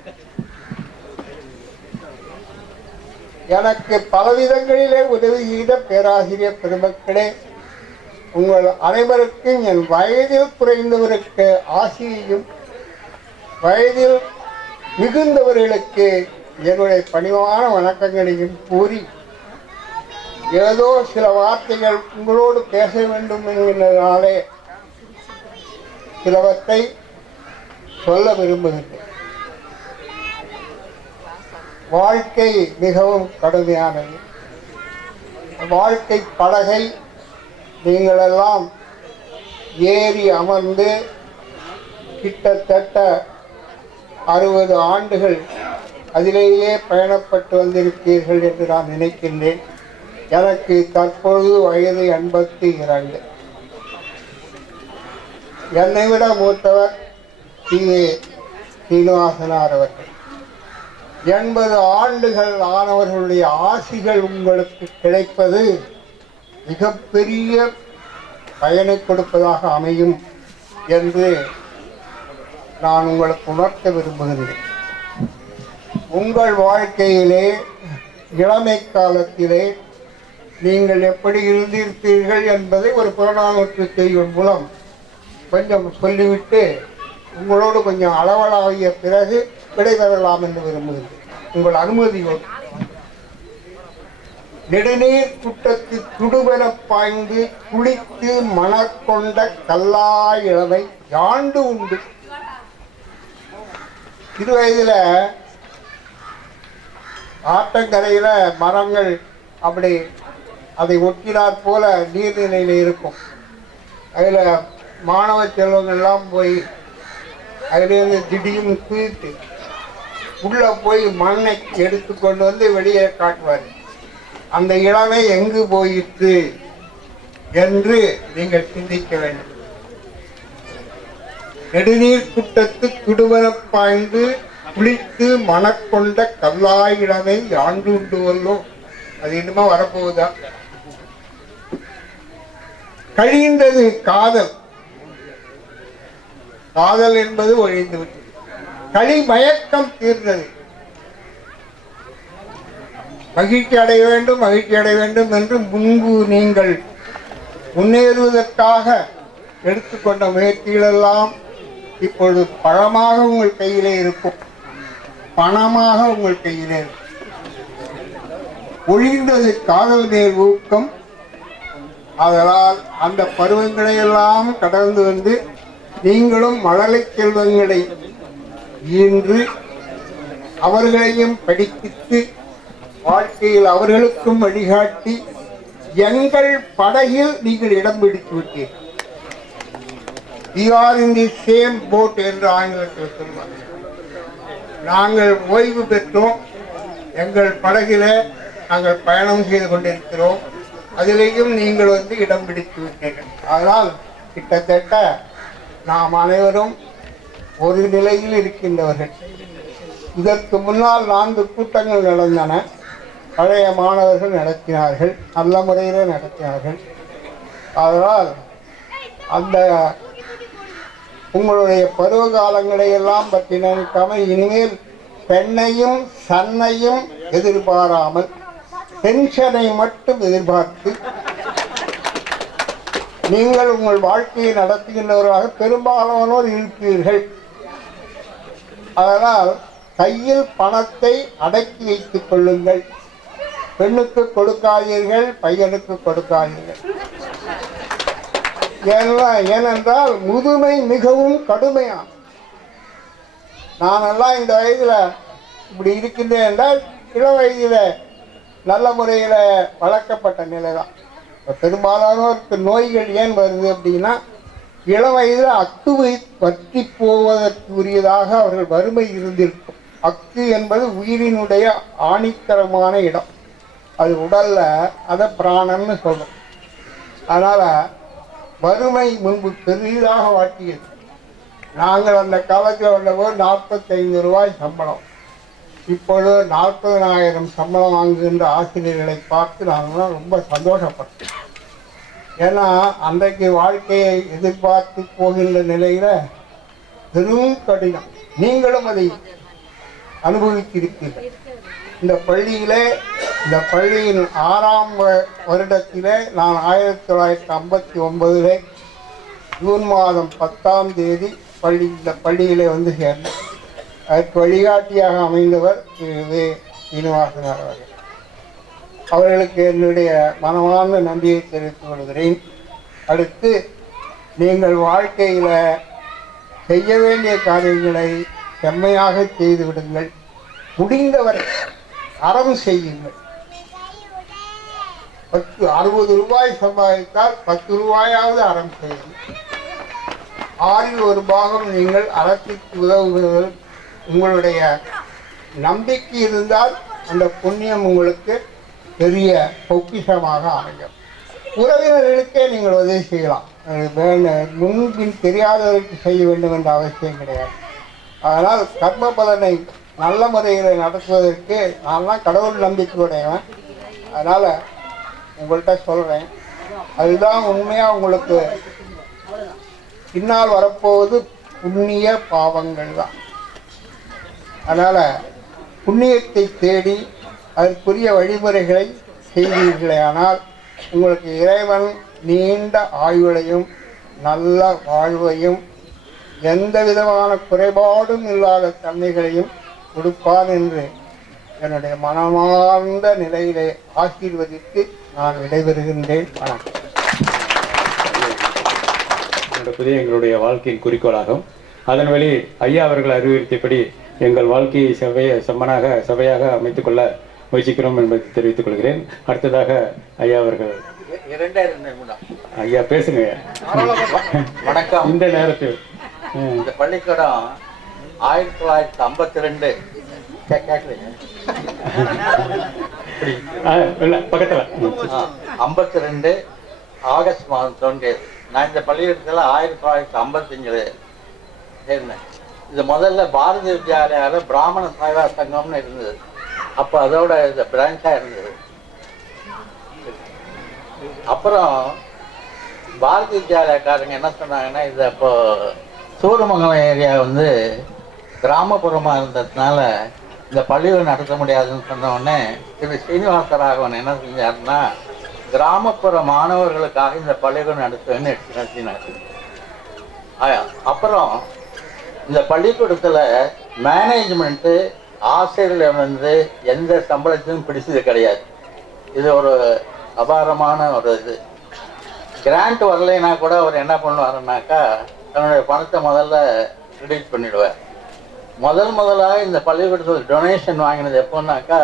எனக்கு பலவிதங்களிலே உதவி செய்த பேராசிரியர் பெருமக்களே, உங்கள் அனைவருக்கும் என் வயதில் குறைந்தவருக்கு ஆசியையும் வயதில் மிகுந்தவர்களுக்கு என்னுடைய பணிவான வணக்கங்களையும் கூறி ஏதோ சில வார்த்தைகள் உங்களோடு பேச வேண்டும் என்கிறதுனாலே சிலவற்றை சொல்ல விரும்புகின்றேன். வாழ்க்கை மிகவும் கடுமையானது. வாழ்க்கை படகை நீங்களெல்லாம் ஏறி அமர்ந்து கிட்டத்தட்ட 60 ஆண்டுகள் அதிலேயே பயணப்பட்டு வந்திருப்பீர்கள் என்று நான் நினைக்கின்றேன். எனக்கு தற்பொழுது வயது 82. என்னை விட மூத்தவர் டி.ஏ. சீனிவாசனார் அவர்கள். 80 ஆண்டுகள் ஆனவர்களுடைய ஆசிகள் உங்களுக்கு கிடைப்பது மிகப்பெரிய பயனை கொடுப்பதாக அமையும் என்று நான் உங்களுக்கு உணர்த்த விரும்புகிறேன். உங்கள் வாழ்க்கையிலே இளமை காலத்திலே நீங்கள் எப்படி இருந்திருப்பீர்கள் என்பதை ஒரு புறநானூற்று செய்யும் மூலம் கொஞ்சம் சொல்லிவிட்டு உங்களோடு கொஞ்சம் அளவலாகிய பிறகு விடைபெறலாம் என்று விரும்புகிறேன். உங்கள் அனுமதியோடு. நெடுநீர் குட்டத்தில் துடுவென பாய்ந்து குளித்து மணற்கொண்ட கல்லாய் இளமை யாண்டு உண்டு. 20 வயதுல ஆற்றங்கரையில மரங்கள் அப்படி அதை ஒட்டினாற் போல நீர்நிலையில் இருக்கும். அதில் மாணவ செல்வங்கள்லாம் போய் அதிலிருந்து திடீர்னு குதித்து உள்ளே போய் மண்ணை எடுத்து கொண்டு வந்து வெளியே காட்டுவார். அந்த இளமை எங்கு போயிற்று என்று நீங்கள் சிந்திக்க வேண்டும். நெடுநீர் குட்டத்து துடுவன பாய்ந்து குளித்து மணக்கொண்ட கல்லாய் இளமை ஆண்டு உண்டு வல்லோம். அது இன்னுமா வரப்போகுதா? கழிந்தது காதல். காதல் என்பது ஒழிந்து விட்டது. களி மயக்கம் தீர்ந்தது. மகிழ்ச்சி அடைய வேண்டும், மகிழ்ச்சி அடைய வேண்டும் என்று முன்பு நீங்கள் முன்னேறுவதற்காக எடுத்துக்கொண்ட முயற்சிகளெல்லாம் இப்பொழுது பழமாக உங்கள் கையிலே இருக்கும், பணமாக உங்கள் கையிலே இருக்கும். ஒழிந்தது காதல் மேல் ஊக்கம். அதனால் அந்த பருவங்களை எல்லாம் கடந்து வந்து நீங்களும் மழலை செல்வங்களை ஈன்று அவர்களையும் படிப்பித்து வாழ்க்கையில் அவர்களுக்கும் வழிகாட்டி எங்கள் படகில் நீங்கள் இடம் பிடித்து விட்டீர்கள். You are in the same boat என்று ஆங்கிலத்தில் சொல்வார்கள். நாங்கள் ஓய்வு பெற்றோம், எங்கள் படகில நாங்கள் பயணம் செய்து கொண்டிருக்கிறோம், அதிலேயும் நீங்கள் வந்து இடம் பிடித்து விட்டீர்கள். அதனால் கிட்டத்தட்ட நாம் அனைவரும் ஒரு நிலையில் இருக்கின்றவர்கள். இதற்கு முன்னால் 4 கூட்டங்கள் நடந்தன. பழைய மாணவர்கள் நடத்தினார்கள், நல்ல முறையில் நடத்தினார்கள். அதனால் அந்த உங்களுடைய பருவ காலங்களை எல்லாம் பற்றி நினைக்காமல் இனிமேல் பெண்ணையும் சன்னையும் எதிர்பாராமல் பென்ஷனை மட்டும் எதிர்பார்த்து நீங்கள் உங்கள் வாழ்க்கையை நடத்துகின்றவர்களாக பெரும்பாலானோர் இருப்பீர்கள். அதனால் கையில் பணத்தை அடக்கி வைத்துக் கொள்ளுங்கள். பெண்ணுக்கு கொடுக்காதீர்கள், பையனுக்கு கொடுக்காதீர்கள். ஏனென்றால் முதுமை மிகவும் கடுமையான. நானெல்லாம் இந்த வயதில் இப்படி இருக்கின்றேன் என்றால் இள வயதில் நல்ல முறையில் வளர்க்கப்பட்ட நிலை தான். பெரும்பாலானோருக்கு நோய்கள் ஏன் வருது அப்படின்னா இளம் வயதில் அக்கு பற்றி போவதற்கு உரியதாக அவர்கள் வறுமை இருந்திருக்கும். அக்கு என்பது உயிரினுடைய ஆணித்தரமான இடம். அது உடல்ல அதை பிராணம்னு சொல்லும். அதனால வறுமை முன்பு பெரிதாக வாட்டியது. நாங்கள் அந்த காலத்தில் வந்தபோது 45 ரூபாய் சம்பளம். இப்பொழுது 40,000 சம்பளம் வாங்குகின்ற ஆசிரியர்களை பார்த்து நாங்கள் ரொம்ப சந்தோஷப்பட்டோம். ஏன்னா அன்றைக்கு வாழ்க்கையை எதிர்பார்த்து போகின்ற நிலையில் பெரும் கடினம். நீங்களும் அதை அனுபவித்திருப்பீர்கள். இந்த பள்ளியின் 6ஆம் வருடத்திலே நான் 1959 ஜூன் மாதம் 10ஆம் தேதி இந்த பள்ளியிலே வந்து சேர்ந்தேன். அதற்கு வழிகாட்டியாக அமைந்தவர் திரு வே. சீனிவாசனார் அவர்கள். அவர்களுக்கு என்னுடைய மனமார்ந்த நன்றியை தெரிவித்துக் கொள்கிறேன். அடுத்து, நீங்கள் வாழ்க்கையில் செய்ய வேண்டிய காரியங்களை செம்மையாக செய்து விடுங்கள். முடிந்தவரை அறம் செய்யுங்கள். 60 ரூபாய் சம்பாதித்தால் 10 ரூபாயாவது அறம் செய்யுங்கள். 6ல் 1 பாகம் நீங்கள் அறத்திற்கு உதவுகிறீர்கள். உங்களுடைய நம்பிக்கை இருந்தால் அந்த புண்ணியம் உங்களுக்கு பெரிய பொக்கிஷமாக அமையும். உறவினர்களுக்கே நீங்கள் உதவி செய்யலாம். முன்பின் தெரியாதவர்களுக்கு செய்ய வேண்டும் என்ற அவசியம் கிடையாது. அதனால் கர்ம பலனை நல்ல முறையில் நடத்துவதற்கு நான்லாம் கடவுள் நம்பிக்கை உடையவன். அதனால் உங்கள்கிட்ட சொல்கிறேன், அதுதான் உண்மையாக உங்களுக்கு பின்னால் வரப்போவது புண்ணிய பாவங்கள் தான். அதனால் புண்ணியத்தை தேடி அதற்குரிய வழிமுறைகளை செய்தீர்களே ஆனால் உங்களுக்கு இறைவன் நீண்ட ஆயுளையும் நல்ல வாழ்வையும் எந்த விதமான குறைபாடும் இல்லாத தன்மைகளையும் கொடுப்பார் என்று என்னுடைய மனமார்ந்த நிலையிலே ஆசீர்வதித்து நான் விடைபெறுகின்றேன். வணக்கம். எங்களுடைய வாழ்க்கையின் குறிக்கோளாகும். அதன் வழி ஐயா அவர்கள் அறிவுறுத்தியபடி எங்கள் வாழ்க்கையை சபையாக அமைத்துக் கொள்ள முயற்சிக்கிறோம் என்பதை தெரிவித்துக் கொள்கிறேன். அடுத்ததாக ஐயா அவர்கள் ஐயா பேசுங்க. வணக்கம். இந்த நேரத்தில் இந்த பள்ளிக்கூடம் 1952 பக்கத்துல 52 ஆகஸ்ட் மாதம் தோன்றியது. நான் இந்த பள்ளிக்கூடத்தில் 1955 சேர்ந்தேன். இது முதல்ல பாரதிய வித்யாலயாவில் பிராமண சேவா சங்கம்னு இருந்தது. அப்போ அதோட இந்த பிரான்ச்சாக இருந்தது. அப்புறம் பாரதிய வித்யாலயக்காரங்க என்ன சொன்னாங்கன்னா, இது அப்போ சூரமங்கலம் ஏரியா வந்து கிராமப்புறமாக இருந்ததுனால இந்த பள்ளிக்கூடம் நடத்த முடியாதுன்னு சொன்ன உடனே திரு ஸ்ரீனிவாசராகவன் என்ன செஞ்சாருன்னா, கிராமப்புற மாணவர்களுக்காக இந்த பள்ளிக்கூடம் நடத்துவேன்னு நடத்தினார். அப்புறம் இந்த பள்ளிக்கூடத்தில் மேனேஜ்மெண்ட்டு ஆசிரியர்கள் வந்து எந்த சம்பளத்தையும் பிடிச்சது கிடையாது. இது ஒரு அபாரமான ஒரு இது. கிராண்ட் வரலைன்னா கூட அவர் என்ன பண்ணுவாருன்னாக்கா, தன்னுடைய பணத்தை முதல்ல கிரெடிட் பண்ணிடுவார். முதலாக இந்த பள்ளிக்கூடத்தில் டொனேஷன் வாங்கினது எப்போன்னாக்கா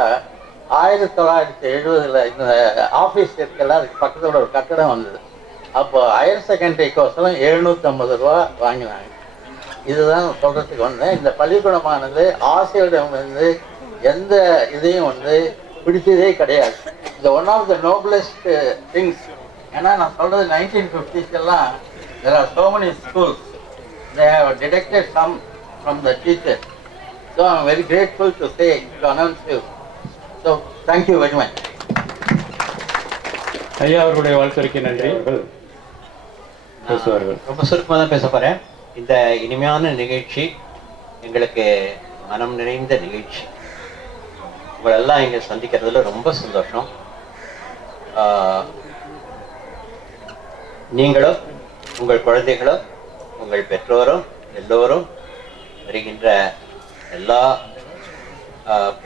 1970 இந்த ஆஃபீஸ் இருக்கல, அதுக்கு பக்கத்தில் ஒரு கட்டடம் வந்தது. அப்போ ஹையர் செகண்டரி கோர்ஸ்லாம் 750 ரூபா வாங்கினாங்க. இதுதான் சொல்கிறதுக்கு வந்தேன். இந்த பள்ளிக்கூடமானது ஆசிரியரிடம் வந்து எந்த இதையும் வந்து பிடிச்சதே கிடையாது. இந்த one of the noblest things. ஏன்னா நான் சொல்கிறது 1950s எல்லாம் there are so many schools. They have deducted some from the teachers. So I am very grateful to say, to announce you. So thank you very much. ஐயா அவர்களுடைய வாழ்த்துரைக்கு நன்றி. பேசுவார்கள். ரொம்ப சுருக்கமாக தான் பேச போகிறேன். இந்த இனிமையான நிகழ்ச்சி எங்களுக்கு மனம் நிறைந்த நிகழ்ச்சி. உங்களெல்லாம் இங்கே சந்திக்கிறதுல ரொம்ப சந்தோஷம். நீங்களும் உங்கள் குழந்தைகளும் உங்கள் பெற்றோரும் எல்லோரும்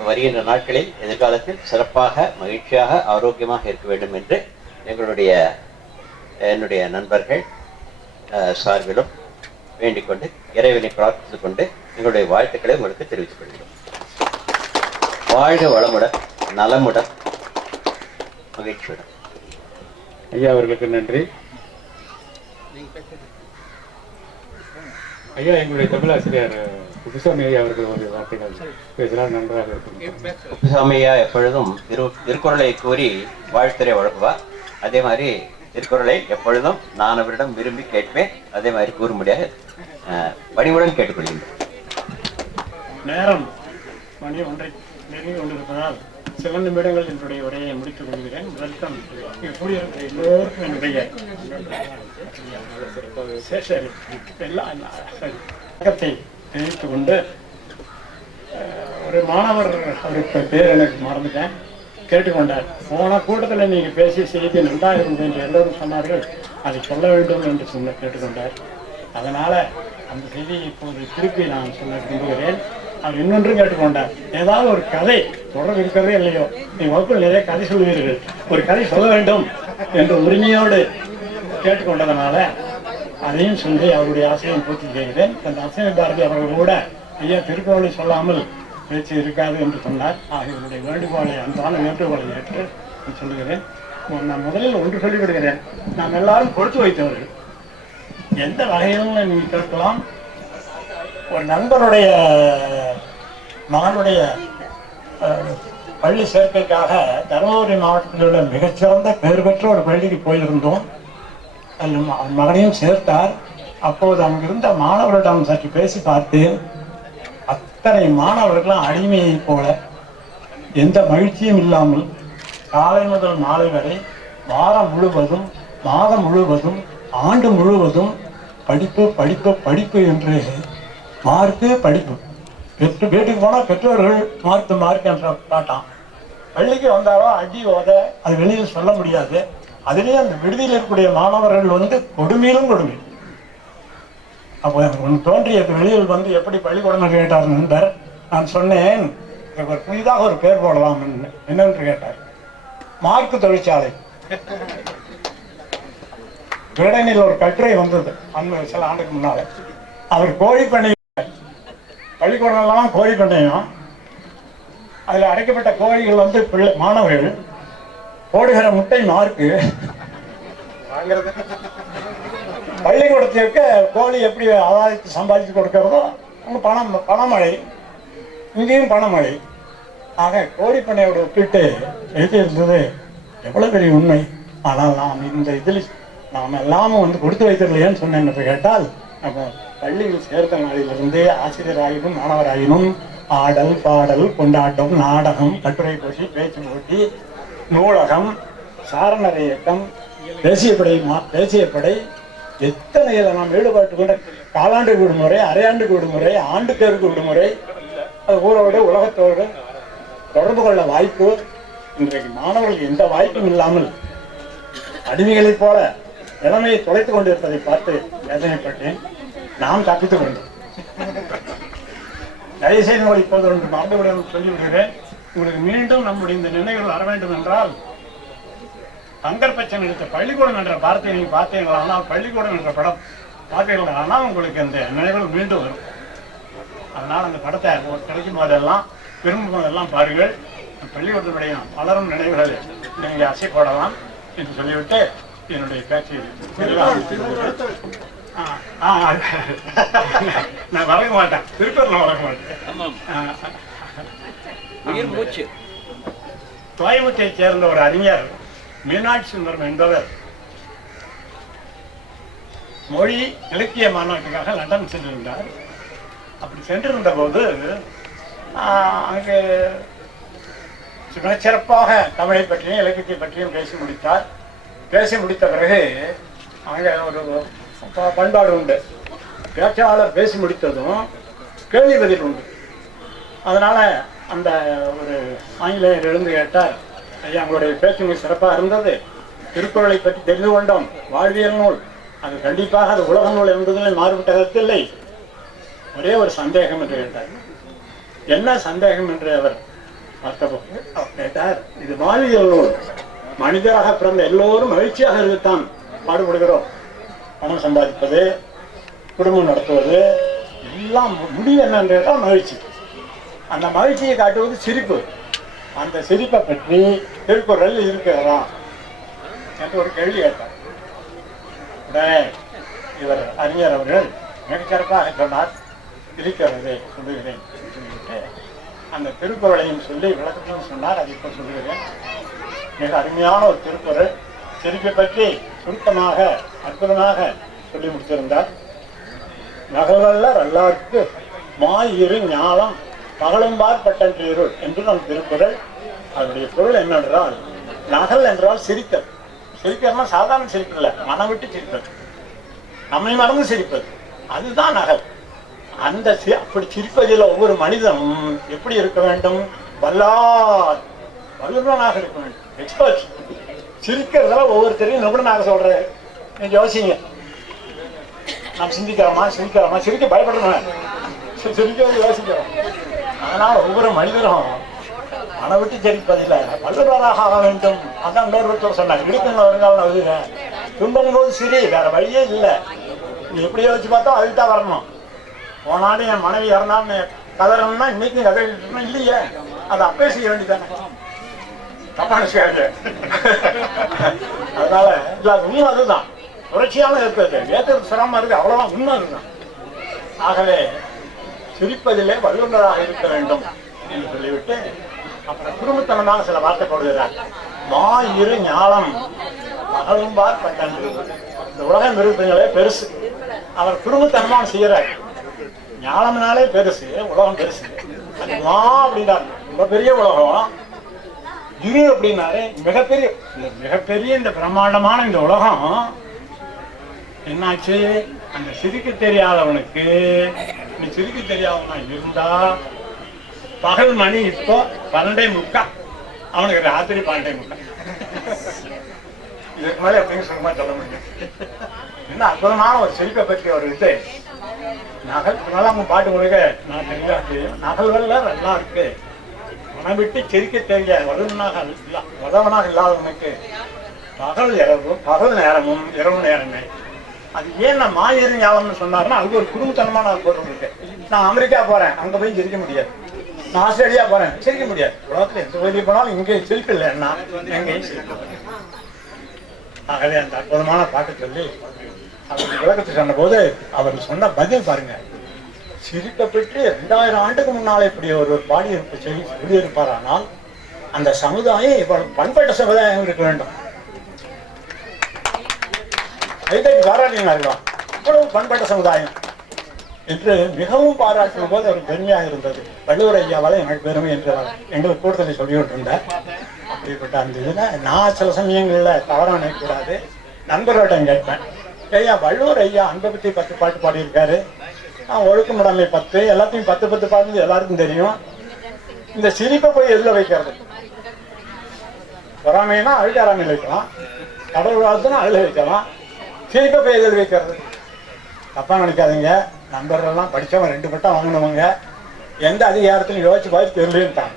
வருகின்ற நாட்களில் எதிர்காலத்தில் சிறப்பாக மகிழ்ச்சியாக ஆரோக்கியமாக இருக்க வேண்டும் என்று என்னுடைய நண்பர்கள் சார்பிலும் வேண்டிக்கொண்டு இறைவனை பிரார்த்தித்துக் கொண்டு எங்களுடைய வாழ்த்துக்களை உங்களுக்கு தெரிவித்துக் கொள்கிறோம். வாழ்க வளமுடன், நலமுடன், மகிழ்ச்சியுடன். ஐயா அவர்களுக்கு நன்றி. ஐயா எங்களுடைய தமிழாசிரியர் குப்புசாமி ஐயா அவர்கள் ஒரு வார்த்தைகள் பேசினால் நன்றாக இருக்கும். குப்புசாமி ஐயா எப்பொழுதும் திருக்குறளை கூறி வாழ்த்துறை வழங்குவார். அதே மாதிரி திருக்குறளை எப்பொழுதும் நான் அவரிடம் விரும்பி கேட்பேன். அதே மாதிரி கூறும்படியாக பணிவுடன் கேட்டுக்கொள்கின்றேன். நேரம் மணி 1 நெருங்கி கொண்டிருப்பதால் சில நிமிடங்கள் என்னுடைய உரையை முடித்துக் கொள்கிறேன். வெல்கம். கூடியிருக்கிற எல்லோருக்கும் என்னுடைய வணக்கத்தை தெரிவித்துக் கொண்டு, ஒரு மாணவர், அவருக்கு பேர் எனக்கு மறந்துட்டேன், கேட்டுக்கொண்டார். போன கூட்டத்தில் நீங்கள் பேசிய செய்தி நன்றாக இருந்தது என்று எல்லோரும் சொன்னார்கள், அதை சொல்ல வேண்டும் என்று கேட்டுக்கொண்டார். அதனால் அந்த செய்தியை இப்போது திருப்பி நான் சொல்ல விரும்புகிறேன். அவர் இன்னொன்றும் கேட்டுக்கொண்டார், ஏதாவது ஒரு கதை தொடர்பு இருக்கிறதே இல்லையோ, நீ வகுப்பில் நிறைய கதை சொல்லுவீர்கள், ஒரு கதை சொல்ல வேண்டும் என்று உரிமையோடு கேட்டுக்கொண்டதனால அதையும் சொல்லி அவருடைய ஆசையை பூர்த்தி செய்கிறேன். அந்த அசைவ பாரதி அவர்கள் கூட ஐயா திருக்குறளை சொல்லாமல் பேச்சு இருக்காது என்று சொன்னார். இவருடைய வேண்டுகோளை, அன்பான வேண்டுகோளை ஏற்று சொல்லுகிறேன். நான் முதலில் ஒன்று சொல்லிவிடுகிறேன், நாம் எல்லாரும் கொடுத்து வைத்தவர்கள். எந்த வகையிலும் நீங்கள் கேட்கலாம். ஒரு நண்பருடைய மகனுடைய பள்ளி சேர்க்கைக்காக தருமபுரி மாவட்டத்தில் உள்ள மிகச்சிறந்த பெயர் பெற்ற ஒரு பள்ளிக்கு போயிருந்தோம். அதில் மகனையும் சேர்த்தார். அப்போது அங்கிருந்த மாணவர்களிடம் சற்று பேசி பார்த்தேன். அத்தனை மாணவர்களும் அடிமையைப் போல எந்த மகிழ்ச்சியும் இல்லாமல் காலை முதல் மாலை வரை வாரம் முழுவதும், மாதம் முழுவதும், ஆண்டு முழுவதும் படிப்பு படிப்பு படிப்பு என்று மார்க்கு படிப்பு. வீட்டுக்கு போனால் பெற்றோர்கள் மார்க் என்ற காட்டான். பள்ளிக்கு வந்தாலும் அடி ஓத, அது வெளியில் சொல்ல முடியாது. அதுலேயும் அந்த விடுதியில் இருக்கக்கூடிய மாணவர்கள் கொடுமையிலும் கொடுமை. அப்போ எனக்கு தோன்றியது, வெளியில் எப்படி பள்ளிக்கூடம் கேட்டார் நண்பர். நான் சொன்னேன், ஒரு புதிதாக ஒரு பேர் போடலாம் என்னென்று கேட்டார். மார்க்கு தொழிற்சாலை. விடனில் ஒரு கட்டுரை வந்தது சில ஆண்டுக்கு முன்னால. அவர் கோழி பண்ணை, பள்ளிக்கூடம் எல்லாம் கோழி பண்ணையும், அதில் அடைக்கப்பட்ட கோழிகள் மாணவர்கள் போடுகிற முட்டை மார்க்கு. பள்ளிக்கூடத்திற்கு கோழி எப்படி ஆதாயத்தை சம்பாதித்து கொடுக்கிறதோ அங்கே பணமழை, இங்கேயும் பணமழை. ஆக கோழி பண்ணையோட ஒப்பிட்டு எழுதியிருந்தது எவ்வளவு பெரிய உண்மை. ஆனால் நாம் இந்த இதில் நாம் எல்லாமும் கொடுத்து வைத்திருக்கலையேன்னு சொன்னேன் என்று கேட்டால், நம்ம பள்ளியில் சேர்த்த நாளிலிருந்து ஆசிரியராயினும் மாணவராயினும் ஆடல், பாடல், கொண்டாட்டம், நாடகம், கட்டுரை போட்டி, பேச்சு போட்டி, நூலகம், சாரணர் இயக்கம், தேசிய படை, எத்தனையில் நாம் ஈடுபாட்டு கொண்ட காலாண்டுக்கு விடுமுறை, அரையாண்டுக்கு விடுமுறை, ஆண்டுக்கேருக்கு விடுமுறை, அது ஊரோடு உலகத்தோடு தொடர்பு கொள்ள வாய்ப்பு. இன்றைக்கு மாணவர்கள் எந்த வாய்ப்பும் இல்லாமல் அடிமைகளைப் போல நிலைமையை தொலைத்துக் கொண்டிருப்பதை பார்த்து வேதனைப்பட்டேன். நாம் தப்பித்துக் கொண்டோம். தயவுசெய்து உங்களை இப்போது ஒன்று மறந்துவிட சொல்லிவிடுகிறேன். உங்களுக்கு மீண்டும் நம்முடைய இந்த நினைவுகள் வர வேண்டும் என்றால், தங்கர்பச்சன் எடுத்த பள்ளிக்கூடம் என்ற வார்த்தையை நீங்கள் பார்த்தீங்களா? ஆனால் பள்ளிக்கூடம் என்ற படம் பார்த்தீங்களா? ஆனால் உங்களுக்கு அந்த நினைவுகள் மீண்டும் வரும். அதனால் அந்த படத்தை கிடைக்கும் போதெல்லாம், விரும்பும் போதெல்லாம் பாருங்கள். பள்ளிக்கூடத்தினுடைய வளரும் நினைவுகளை நீங்கள் அசை போடலாம் என்று சொல்லிவிட்டு என்னுடைய பேச்சு நான் வளர்க்க மாட்டேன், திருப்பூர்ல வளர்க்க மாட்டேன். கோயம்புத்தூரை சேர்ந்த ஒரு அறிஞர் மீனாட்சி சுந்தரம் என்பவர் மொழி இலக்கிய மாநாட்டுக்காக லண்டன் சென்றிருந்தார். அப்படி சென்றிருந்த போது அங்கு மிகச்சிறப்பாக தமிழை பற்றியும் இலக்கியத்தை பற்றியும் பேசி முடித்தார். பேசி முடித்த பிறகு அங்கே ஒரு பண்பாடு உண்டு. பேச்சாளர் பேசி முடித்ததும் கேள்வி பதில் உண்டு. அதனால அந்த ஒரு ஆங்கிலேயர் எழுந்து கேட்டார், ஐயா உங்களுடைய பேச்சு மிக சிறப்பாக இருந்தது, திருக்குறளை பற்றி தெரிந்து கொண்டோம், வாழ்வியல் நூல், அது கண்டிப்பாக அது உலக நூல் என்பதில் மாறுபட்ட கருத்தில்லை, ஒரே ஒரு சந்தேகம் என்று கேட்டார். என்ன சந்தேகம் என்று அவர் பார்த்தபோது கேட்டார், இது வாழ்வியல் நூல், மனிதராக பிறந்த எல்லோரும் மகிழ்ச்சியாக இருக்கத்தான் பாடுபடுகிறோம், பணம் சம்பாதிப்பது, குடும்பம் நடத்துவது எல்லாம் முடிவு என்னன்னு கேட்டால் மகிழ்ச்சி. அந்த மகிழ்ச்சியை காட்டுவது சிரிப்பு. அந்த சிரிப்பை பற்றி திருக்குறள் இருக்கிறதா என்று ஒரு கேள்வி கேட்டார். உடனே இவர் அறிஞர் அவர்கள் மிகச்சிறப்பாக சொன்னார், இருக்கிறது சொல்லுகிறேன் சொல்லிவிட்டு அந்த திருக்குறளையும் சொல்லி விளக்கத்தையும் சொன்னார். அதை இப்போ சொல்லுகிறேன். மிக அருமையான ஒரு திருக்குறள். சிரிப்பை பற்றி சுருக்கமாக அற்புதமாக சொல்லி முடித்திருந்தார். நகவல்லர் எல்லாருக்கு மாயிரு ஞானம் பகலும்பார் பட்டன்றீருள் என்று நம் திருக்குறள். அதனுடைய பொருள் என்னென்றால், நகல் என்றால் சிரித்தல். சிரிக்கிறதுனா சாதாரண சிரிப்பில்லை, மனம் விட்டு சிரிப்பது, நம்மை மறந்து சிரிப்பது, அதுதான் நகல். அந்த அப்படி சிரிப்பதில் ஒவ்வொரு மனிதனும் எப்படி இருக்க வேண்டும்? வல்லுநனாக இருக்க வேண்டும், எக்ஸ்பர்ட். சிரிக்கிறதுல ஒவ்வொருத்தரையும் நிபுணனாக சொல்றேன். நீங்க யோசிங்க, நாம் சிரிக்க பயப்படணும், சிரிக்கிறது யோசிக்கிறோம். அதனால ஒவ்வொரு மனிதரும் மன விட்டு ஜெயிப்பதில்ல வல்லுநராக ஆக வேண்டும். அதான் இன்னொருத்தர் சொன்னார், இடுக்கணும் வருங்காலம் அதுங்க துன்பம் போது சரி, வேற வழியே இல்லை. நீ எப்படியோ வச்சு பார்த்தா அதுக்கு தான் வரணும். போனாலும் என் மனைவி இறந்தான்னு கதறணும்னா இன்னைக்கு கதை இல்லையே, அதை அப்பே செய்ய வேண்டியதானே. தப்பான அதனால இல்ல, உண்மை அதுதான். தொடர்ச்சியாலும் இருக்கிறது ஏற்றது சிரமம் இருக்கு, அவ்வளவுதான் உண்மை அதுதான். ஆகவே சிரிப்பதிலே வல்லுநராக இருக்க வேண்டும் என்று சொல்லிவிட்டு அப்புறம் குடும்பத்தனமாக சில வார்த்தை போடுகிறார். மா இரு ஞாலம் மகளும்பார் பன்னெண்டு. இந்த உலக மிருகங்களே பெருசு, அவர் குடும்பத்தனமாக செய்யறார். ஞாலம்னாலே பெருசு, உலகம் பெருசு. அது மா அப்படின்னாரு, ரொம்ப பெரிய உலகம். இரு அப்படின்னாரு மிகப்பெரிய இந்த பிரம்மாண்டமான இந்த உலகம். என்னாச்சு, அந்த சிரிக்க தெரியாதவனுக்கு, நீ சிரிக்க தெரியாதவனா இருந்தா பகல் மணி இப்போ 12:45, அவனுக்கு ராத்திரி 12:45. இதுக்கு மேலே எப்படின்னு சும்மா சொல்ல முடியும். என்ன அற்புதமான ஒரு சிரிப்பை பற்றி ஒரு இது. நகல் அவங்க பாட்டு முழுக்க நான் தெரியாது, நகல்கள்ல நல்லா இருக்கு. மனம் விட்டு சிரிக்க தெரிய உதவனாக இல்லாதவனுக்கு பகல் நேரமும் இரவு நேரமே. அது ஏன் நான் மாயிரு ஞாபகம்னு சொன்னாருன்னா, அதுக்கு ஒரு குடும்பத்தனமான பொருள் இருக்கு. நான் அமெரிக்கா போறேன், அங்க போய் சிரிக்க முடியாது. நான் ஆஸ்திரேலியா போறேன், சிரிக்க முடியாது. உலகத்துல எந்த வெளியே போனாலும் இங்கே சிரிக்கலன்னா எங்கேயும் சிரிக்க. ஆகவே அந்த அற்புதமான பாட்டு சொல்லி அவர் விளக்கத்தை சொன்ன போது அவர் சொன்ன பதில் பாருங்க. சிரிப்பை பெற்று 2000 ஆண்டுக்கு முன்னாலே இப்படி ஒரு பாடியிருப்பு சொல்லியிருப்பாரானால் அந்த சமுதாயம் இவ்வளவு பண்பட்ட சமுதாயம் இருக்க வேண்டும். பாராட்டினார்களாம், இவ்வளவு பண்பட்ட சமுதாயம் என்று மிகவும் பாராட்டின போது அவர் பெருமையாக இருந்தது. வள்ளுவர் ஐயாவால் எனக்கு பெருமை என்று எங்களுக்கு கூட்டத்தை சொல்லிவிட்டு இருந்தார். அப்படிப்பட்ட அந்த இதுல நான் சில சமயங்கள்ல தவறாக நினைக்கக்கூடாது. நண்பர்களிடம் கேட்பேன், ஐயா வள்ளுவர் ஐயா அன்பை பத்தி 10 பாட்டு பாடியிருக்காரு, ஒழுக்கமுடைமை 10, எல்லாத்தையும் 10 பாடுறது எல்லாருக்கும் தெரியும். இந்த சிரிப்பை போய் எதுல வைக்கிறது? பொறாமைனா அழுகாராமையில் வைக்கலாம், கடவுள் வாழ்த்துனா அதுல வைக்கலாம். சிரிப்பை போய் எதில் வைக்கிறது? தப்பா நினைக்காதீங்க, நண்பர்கள்லாம் படித்தவங்க 2 பட்டம் வாங்கினவங்க எந்த அதிகாரத்திலும் யோசிச்சு பார்த்து தெரியலன்ட்டாங்க.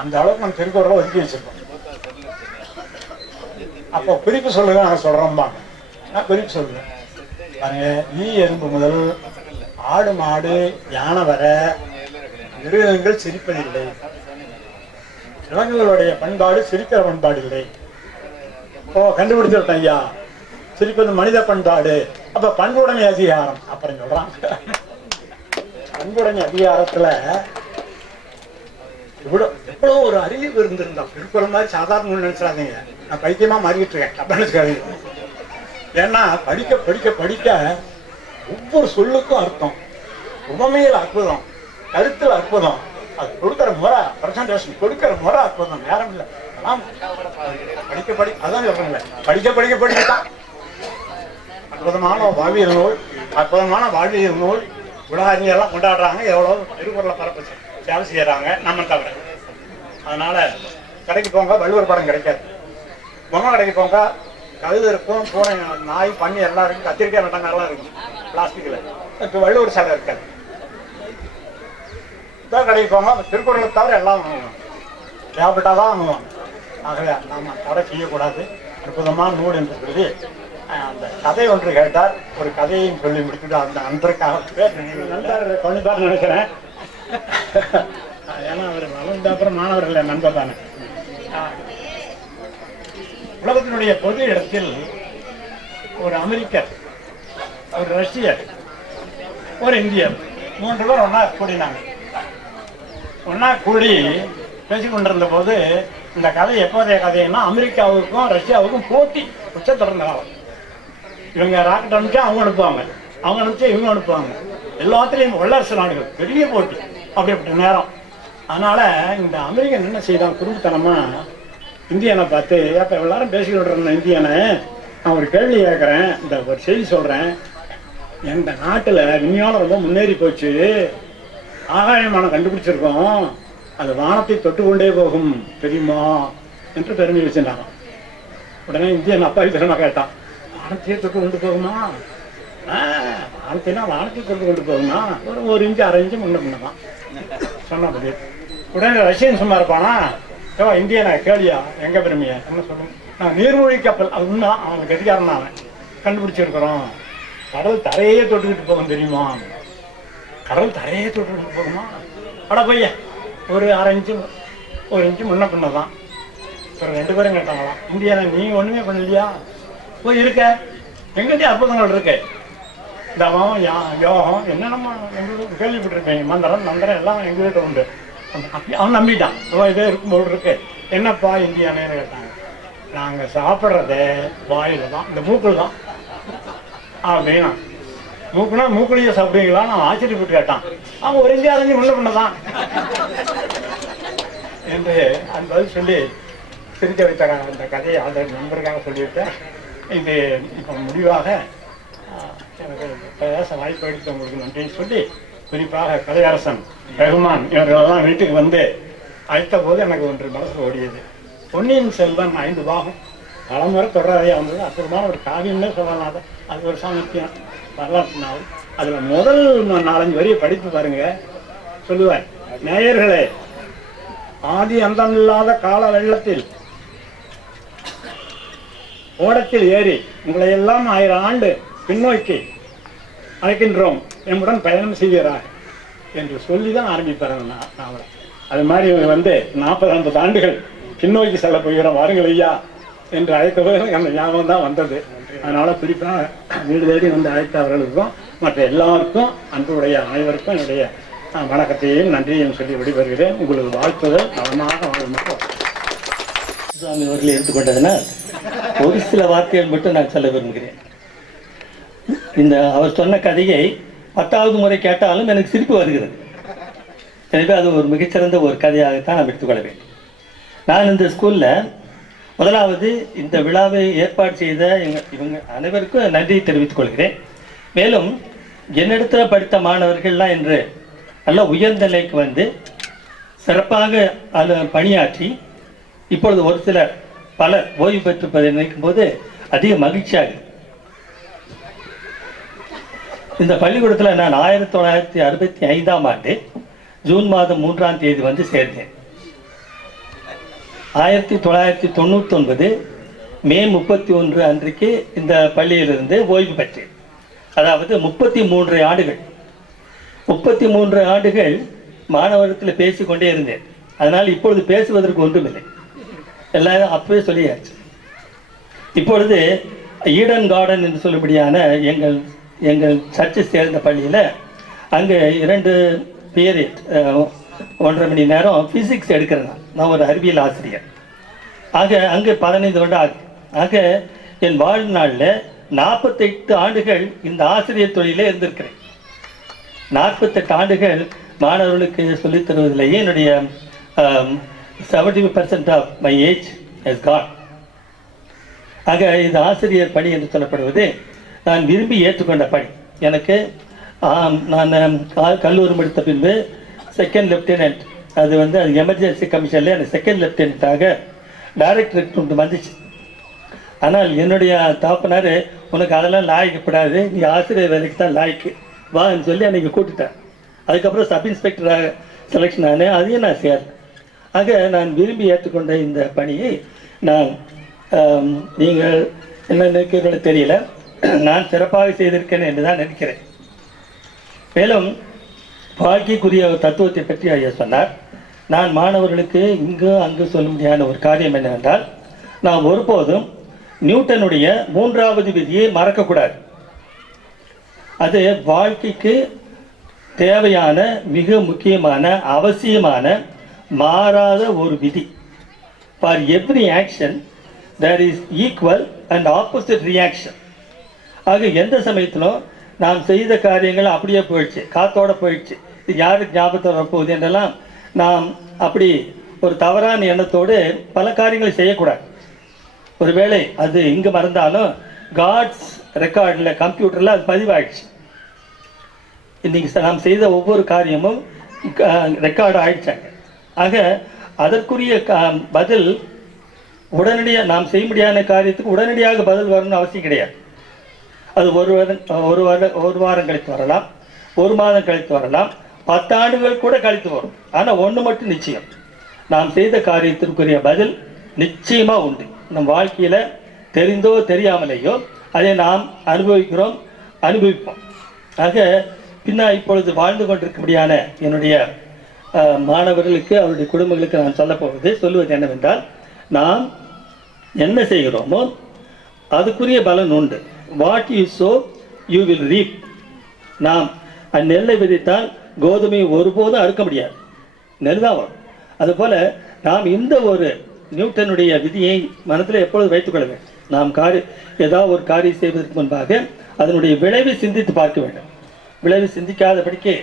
அந்த அளவுக்கு நம்ம திருக்குறளை ஒதுக்கி வச்சிருக்கோம். அப்போ குறிப்பு சொல்லுங்க, நாங்கள் சொல்றோம்பாங்க. நான் குறிப்பு சொல்லுவேன் பாருங்க. ஈ எறும்பு முதல் ஆடு மாடு யானை வர மிருகங்கள் சிரிப்பதில்லை. விலங்குகளுடைய பண்பாடு சிரிக்கிற பண்பாடு இல்லை. ஓ, கண்டுபிடிச்சிருக்கேன் ஐயா, சிரிப்பது மனித பண்பாடு. அப்ப பண்புடைமை அதிகாரம் அப்புறம் சொல்றான். பண்புடைமை அதிகாரத்துல எவ்வளவு ஒரு அறிவு இருந்திருந்தா திருக்குறள் மாதிரி சாதாரண நினைச்சிடாதீங்க. நான் பைத்தியமா மாறிக்கிட்டு இருக்கேன் அப்படின்னு நினைச்சுக்காதீங்க. ஏன்னா படிக்க படிக்க படிக்க ஒவ்வொரு சொல்லுக்கும் அர்த்தம், உவமையில் அற்புதம், கருத்துல அற்புதம், அது கொடுக்கிற முறை, பிரசன்டேஷன் கொடுக்கிற முறை அற்புதம். நேரம் இல்லை, படிக்க படிக்க அதான் சொல்றேன்ல, படிக்க படிக்க படிக்கத்தான். அற்புதமான வாழ்வியல் நூல், அற்புதமான வாழ்வியல் நூல். உலக அறிஞரெல்லாம் கொண்டாடுறாங்க, எவ்வளவு திருக்குறளை பரப்பு சேவை செய்யறாங்க, நம்ம தவிர. அதனால கடைக்கு போங்க, வள்ளுவர் படம் கிடைக்காது. பொம்மை கடைக்கு போங்க, கழுது இருக்கும், பூனை, நாய், பண்ணி எல்லாம் இருக்கும், கத்திரிக்காய் நட்டங்கள்லாம் இருக்கும் பிளாஸ்டிக்ல. இப்போ வள்ளுவர் சாலை இருக்காது. தான் கடைக்கு போங்க, திருக்குறளை தவிர எல்லாம் வாங்குவோம், தேவைப்பட்டாதான் வாங்குவோம். ஆகவே நாம தடை செய்யக்கூடாது. அற்புதமான நூல் என்று சொல்லி அந்த கதை ஒன்று கேட்டார். ஒரு கதையையும் சொல்லி முடிச்சுட்டு அந்த நண்பருக்காக நண்பர் கொண்டுதான் நினைக்கிறேன். ஏன்னா அவர் வளர்ந்த அப்புறம் மாணவர்கள் நண்பர் தானே. உலகத்தினுடைய பொது இடத்தில் ஒரு அமெரிக்கர், ஒரு ரஷ்யர், ஒரு இந்தியர், 3 பேர் ஒன்னா கூடினாங்க. ஒன்னா கூடி பேசிக்கொண்டிருந்த போது இந்த கதை எப்போதைய கதைன்னா அமெரிக்காவுக்கும் ரஷ்யாவுக்கும் போட்டி உச்சத்தொடர்ந்த காலம். இவங்க ராக்கெட் அனுப்பிச்சா அவங்க அனுப்புவாங்க, அவங்க அனுப்பிச்சா இவங்க அனுப்புவாங்க. எல்லாத்துலேயும் வல்லரசு நாடுகள் பெரிய போட்டி, அப்படிப்பட்ட நேரம். அதனால இந்த அமெரிக்கன் என்ன செய்தான், குறும்புத்தனமா இந்தியனை பார்த்து, அப்போ எல்லாரும் பேசிக்கிட்டு இருந்த இந்தியனை, நான் ஒரு கேள்வி கேட்குறேன், இந்த ஒரு செய்தி சொல்கிறேன். எந்த நாட்டில் விஞ்ஞானம் ரொம்ப முன்னேறி போச்சு, ஆகாயமானம் கண்டுபிடிச்சிருக்கோம், அது வானத்தை தொட்டுக்கொண்டே போகும் தெரியுமா என்று பெருமை வச்சுட்டாங்க. உடனே இந்தியன் அப்பா விதமாக கேட்டான், வானத்தையே தொட்டு கொண்டு போகுமா? ஆனத்தினா ஆனத்தை கொண்டு போகுமா ஒரு இன்ச்சு அரை இன்ச்சு முன்ன பின்ன தான் சொன்னபடி. உடனே ரஷ்யன் சும்மா இருப்பானா, இந்தியனா கேளியா எங்கே பெருமையா என்ன சொல்லுங்க, நான் நீர்மூழ்கி கப்பல் அது உண்மை, அவனுக்கு அதிகாரம் அவன் கண்டுபிடிச்சிருக்கிறோம். கடல் தரையே தொட்டுக்கிட்டு போகும் தெரியுமா, கடல் தரையே தொட்டுக்கிட்டு போகுமா, அட பையன் ஒரு அரை இன்ச்சு ஒரு இன்ச்சு முன்ன பின்ன தான். அப்புறம் 2 பேரும் கேட்டாங்களாம், இந்தியானா நீங்கள் ஒன்றுமே பண்ணலையா, போய் இருக்க எங்கிட்டே அற்புதங்கள் இருக்கு, இந்த அவன் யோகம் என்னென்னமா எங்களுக்கு கேள்விப்பட்டிருக்கேன், மந்திரம் நந்திரம் எல்லாம் எங்கள் வீட்டை உண்டு. அவன் நம்பிட்டான், இதே இருக்கும்போது இருக்கு. என்னப்பா இந்தியானேன்னு கேட்டாங்க. நாங்கள் சாப்பிட்றதே வாயில் தான், இந்த மூக்கில் தான் அப்படின்னா. மூக்குனா மூக்குலையே சாப்பிடுவீங்களா, நான் ஆச்சரியப்பட்டு கேட்டான். அவன் ஒரு இந்தியா அரைஞ்சி முன்ன பண்ணதான் என்று அந்த பதில் சொல்லி சிரிக்க வைத்தாங்க. அந்த கதையை அந்த நண்பருக்காக சொல்லிவிட்டேன். இது இப்போ முடிவாக எனக்கு பேச வாய்ப்பு அளித்து உங்களுக்கு நன்றின்னு சொல்லி, குறிப்பாக கலையரசன் ரகுமான் இவர்களெல்லாம் வீட்டுக்கு வந்து அழைத்த போது எனக்கு ஒன்று மனசு ஓடியது. பொன்னியின் செல்வன் 5 பாகம் பலமுறை தொடராதையா வந்தது. அற்புதமான ஒரு காவியம்னே சொல்லலாம். அது ஒரு சாமர்த்தியம் வரலாற்று நாவல். அதில் முதல் 4-5 வரியை படித்து பாருங்க. சொல்லுவேன், நேயர்களே, ஆதி அந்தமில்லாத கால வெள்ளத்தில் ஓடத்தில் ஏறி உங்களை எல்லாம் 1000 ஆண்டு பின்னோக்கி அழைக்கின்றோம், எம்முடன் பயணம் செய்வீரா என்று சொல்லி தான் ஆரம்பிப்பார் நாவல். அது மாதிரி வந்து 40-50 ஆண்டுகள் பின்னோக்கி செல்ல போகிறோம், வாருங்கள் ஐயா என்று அழைத்தவர்கள் அந்த ஞாபகம் தான் வந்தது. அதனால குறிப்பாக வீடு தேடி வந்து அழைத்தவர்களுக்கும் மற்ற எல்லாருக்கும் அன்புடைய அனைவருக்கும் என்னுடைய வணக்கத்தையும் நன்றியையும் சொல்லி விடைபெறுகிறேன். உங்களுக்கு வாழ்த்துதல் நலமாக வாழும். சுவாமி அவர்கள் எடுத்துக்கொண்டதுனால் ஒரு சில வார்த்தைகள் மட்டும் நான் சொல்ல விரும்புகிறேன். இந்த அவர் சொன்ன கதையை 10வது முறை கேட்டாலும் எனக்கு சிரிப்பு வருகிறது. எனவே அது ஒரு மிகச்சிறந்த ஒரு கதையாகத்தான் நாம் எடுத்துக்கொள்ள வேண்டும். நான் இந்த ஸ்கூலில் முதலாவது இந்த விழாவை ஏற்பாடு செய்த இவங்க அனைவருக்கும் நன்றியை தெரிவித்துக் கொள்கிறேன். மேலும் என்னிடத்தில் படித்த மாணவர்கள்லாம் என்று நல்ல உயர்ந்த நிலைக்கு வந்து சிறப்பாக அதில் பணியாற்றி இப்பொழுது ஒரு சிலர் பலர் ஓய்வு பெற்றிருப்பதை நினைக்கும் போது அதிக மகிழ்ச்சியாக. இந்த பள்ளிக்கூடத்தில் நான் 1965ஆம் ஆண்டு ஜூன் மாதம் 3ஆம் தேதி வந்து சேர்ந்தேன். 1999 மே 31 அன்றைக்கு இந்த பள்ளியிலிருந்து ஓய்வு பெற்றேன். அதாவது 33 ஆண்டுகள் 33 ஆண்டுகள் மாணவரத்தில் பேசிக்கொண்டே இருந்தேன். அதனால் இப்பொழுது பேசுவதற்கு ஒன்றுமில்லை, எல்லாரும் அப்பவே சொல்லியாச்சு. இப்பொழுது ஈடன் கார்டன் என்று சொல்லும்படியான எங்கள் சர்ச்சை சேர்ந்த பள்ளியில் அங்கே 2 பீரியட் 1.5 மணி நேரம் ஃபிசிக்ஸ் எடுக்கிறேன். நான் ஒரு அறிவியல் ஆசிரியர். ஆக அங்கே 15 வருடம் ஆகுது. ஆக என் வாழ்நாளில் 48 ஆண்டுகள் இந்த ஆசிரியர் தொழிலே இருந்திருக்கிறேன். 48 ஆண்டுகள் மாணவர்களுக்கு சொல்லித் தருவதிலேயே என்னுடைய 70% of my age has gone. ஆக இந்த ஆசிரியர் பணி என்று சொல்லப்படுவது நான் விரும்பி ஏற்றுக்கொண்ட பணி. எனக்கு நான் கல்லூரி முடித்த பின்பு 2nd லெப்டினன்ட், அது வந்து அது எமர்ஜென்சி கமிஷனில் எனக்கு 2nd லெப்டினண்ட்டாக டைரக்டரேட் வந்துச்சு. ஆனால் என்னுடைய தாப்பனார், உனக்கு அதெல்லாம் லாய்க்கப்படாது, நீ ஆசிரியர் வேலைக்கு தான் லாய்க்கு வான்னு சொல்லி அன்றைக்கி கூப்பிட்டேன். அதுக்கப்புறம் சப் இன்ஸ்பெக்டராக செலெக்ஷன் ஆனேன், அதையும் நான் சேர்ந்தேன். ஆக நான் விரும்பி ஏற்றுக்கொண்ட இந்த பணியை நான் நீங்கள் என்ன நினைக்கிறீர்களோ தெரியல, நான் சிறப்பாக செய்திருக்கேன் என்று தான் நினைக்கிறேன். மேலும் வாழ்க்கைக்குரிய தத்துவத்தை பற்றி ஐயா சொன்னார். நான் மாணவர்களுக்கு இங்கு அங்கு சொல்ல முடியாத ஒரு காரியம் என்னவென்றால், நாம் ஒருபோதும் நியூட்டனுடைய 3வது விதியை மறக்கக்கூடாது. அது வாழ்க்கைக்கு தேவையான மிக முக்கியமான அவசியமான மாறாத ஒரு விதி. For every action there is equal and opposite reaction. ஆக எந்த சமயத்திலும் நாம் செய்த காரியங்கள் அப்படியே போயிடுச்சு, காத்தோட போயிடுச்சு, இது யாருக்கு ஞாபகத்தை வரப்போகுது என்றெல்லாம் நாம் அப்படி ஒரு தவறான எண்ணத்தோடு பல காரியங்களை செய்யக்கூடாது. ஒருவேளை அது இங்கே மறந்தாலும் காட்ஸ் ரெக்கார்டில் கம்ப்யூட்டரில் அது பதிவாயிடுச்சு. இன்றைக்கி நாம் செய்த ஒவ்வொரு காரியமும் ரெக்கார்டு ஆயிடுச்சாங்க. ஆக அதற்குரிய பதில் உடனடியாக நாம் செய்ய முடியாத காரியத்துக்கு உடனடியாக பதில் வரணும்னு அவசியம் கிடையாது. அது ஒரு வாரம் கழித்து வரலாம், 1 மாதம் கழித்து வரலாம், 10 ஆண்டுகள் கூட கழித்து வரும். ஆனால் ஒன்று மட்டும் நிச்சயம், நாம் செய்த காரியத்திற்குரிய பதில் நிச்சயமா உண்டு. நம் வாழ்க்கையில தெரிந்தோ தெரியாமலேயோ அதை நாம் அனுபவிப்போம். ஆக இப்பொழுது வாழ்ந்து கொண்டிருக்கும்படியான என்னுடைய மாணவர்களுக்கு, அவருடைய குடும்பங்களுக்கு நான் சொல்லுவது என்னவென்றால், நாம் என்ன செய்கிறோமோ அதுக்குரிய பலன் உண்டு. What you so you will ரீப். நாம் நெல்லை விதைத்தால் கோதுமையை ஒருபோதும் அறுக்க முடியாது, நெல் தான் வரும். அதுபோல நாம் இந்த ஒரு நியூட்டனுடைய விதியை மனத்தில் எப்பொழுது வைத்துக் கொள்ள வேண்டும். நாம் ஏதாவது ஒரு காரியம் செய்வதற்கு முன்பாக அதனுடைய விளைவை சிந்தித்து பார்க்க வேண்டும். விளைவு சிந்திக்காதபடிக்கு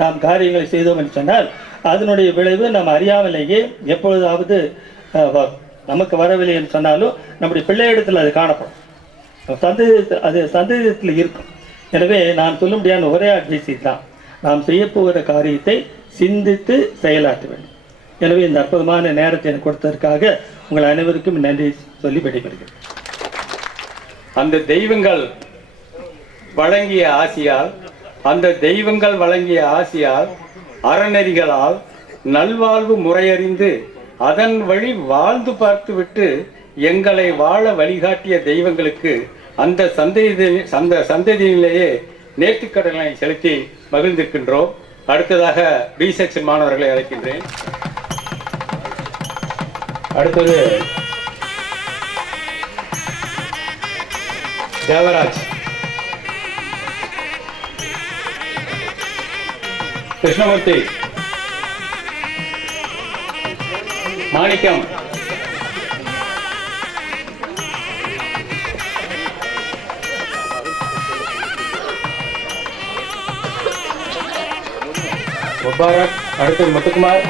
நாம் காரியங்களை செய்தோம் என்று சொன்னால் அதனுடைய விளைவு நாம் அறியாமலேயே எப்பொழுதாவது நமக்கு வரவில்லை என்று சொன்னாலும் நம்முடைய பிள்ளையிடத்தில் அது காணப்படும், சந்தேகத்தில் இருக்கும். எனவே நான் சொல்ல முடியாத ஒரே அட்வைஸ் தான், நாம் செய்யப்போகிற காரியத்தை சிந்தித்து செயலாற்ற வேண்டும். எனவே இந்த அற்புதமான நேரத்தை எனக்கு கொடுத்ததற்காக உங்கள் அனைவருக்கும் நன்றி சொல்லி விடைபெறுகிறேன். அந்த தெய்வங்கள் வழங்கிய ஆசியால் அறநெறிகளால் நல்வாழ்வு முறையறிந்து அதன் வழி வாழ்ந்து பார்த்துவிட்டு எங்களை வாழ வழிகாட்டிய தெய்வங்களுக்கு அந்த சந்ததியிலேயே நேர்த்திக்கடனை செலுத்தி மகிழ்ந்திருக்கின்றோம். அடுத்ததாக பி செக்ஷன் மாணவர்களை அழைக்கின்றேன். அடுத்தது தேவராஜ், கிருஷ்ணமூர்த்தி, மாணிக்கம், முபாரக், அடுத்து முத்துக்குமார்,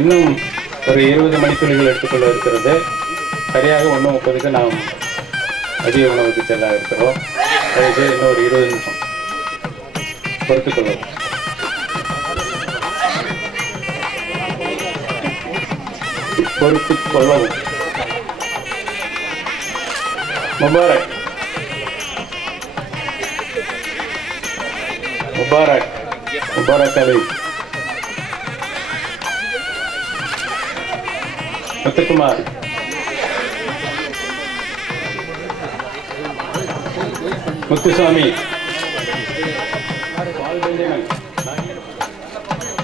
இன்னும் ஒரு 20 மணித்துளிகள் எடுத்துக்கொள்ள இருக்கிறது. சரியாக 1:30க்கு நாம் மதிய உணவுக்கு செல்ல இருக்கிறோம். தயவுசெய்து இன்னும் ஒரு 20 நிமிஷம் பொறுத்துக் கொள்ளவும். முபாரக், அலி, முத்துக்குமார், முத்துசாமி,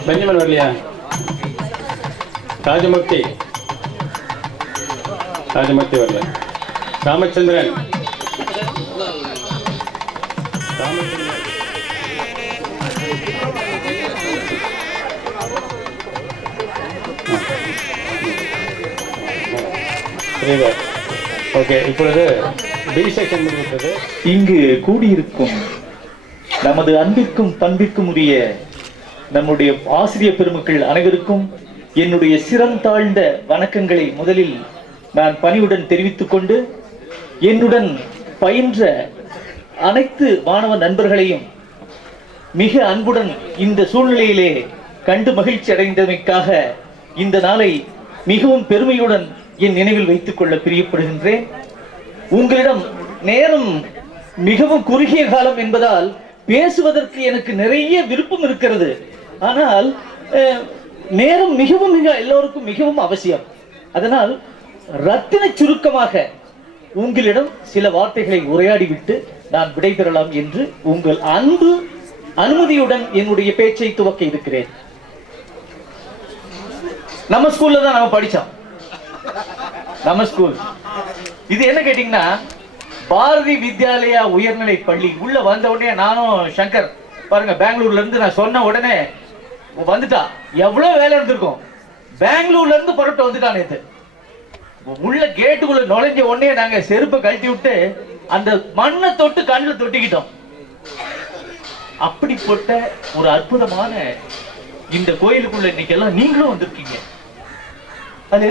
பெஞ்சமின் வரலையா? ராஜமூர்த்தி வரல. ராமச்சந்திரன், ஓகே. இப்பொழுது பி செக்ஷன் முடிவுற்றது. இங்கு கூடியிருக்கும் நமது அன்பிற்கும் பண்பிற்கும் உரிய நம்முடைய ஆசிரியர் பெருமக்கள் அனைவருக்கும் என்னுடைய சிறந்தாழ்ந்த வணக்கங்களை முதலில் நான் பணிவுடன் தெரிவித்துக் கொண்டு, என்னுடன் பயின்ற அனைத்து மாணவ நண்பர்களையும் மிக அன்புடன் இந்த சூழ்நிலையிலே கண்டு மகிழ்ச்சி அடைந்தமைக்காக இந்த நாளை மிகவும் பெருமையுடன் என் நினைவில் வைத்துக் கொள்ள பிரியப்படுகின்றேன். உங்களிடம் நேரம் மிகவும் குறுகிய காலம் என்பதால் பேசுவதற்கு எனக்கு நிறைய விருப்பம் இருக்கிறது. ஆனால் நேரம் மிக எல்லோருக்கும் மிகவும் அவசியம். அதனால் ரத்தின சுருக்கமாக உங்களிடம் சில வார்த்தைகளை உரையாடிவிட்டு நான் விடைபெறலாம் என்று உங்கள் அன்பு அனுமதியுடன் என்னுடைய பேச்சை துவக்க இருக்கிறேன். நம்ம ஸ்கூல்ல தான் நாம படிச்சோம். நம்ம ஸ்கூல் இது என்ன கேட்டீங்கன்னா, பாரதி வித்யாலயா உயர்நிலை பள்ளி. உள்ள வந்த உடனே நானும் சங்கர் பாருங்க, பெங்களூர்ல இருந்து நான் சொன்ன உடனே வந்துட்டா. எவ்வளவு வேலை இருந்திருக்கும். பெங்களூர்ல இருந்து புறப்பட்டு வந்துட்டான் நேத்து. உள்ள கேட்டுக்குள்ள நுழைஞ்ச உடனே நாங்க செருப்பை கழட்டி விட்டு அந்த மண்ணை தொட்டு கண்ணில் தொட்டிக்கிட்டோம். அப்படிப்பட்ட ஒரு அற்புதமான இந்த கோயிலுக்குள்ள இன்னைக்கு எல்லாம் நீங்களும் வந்திருக்கீங்க. அது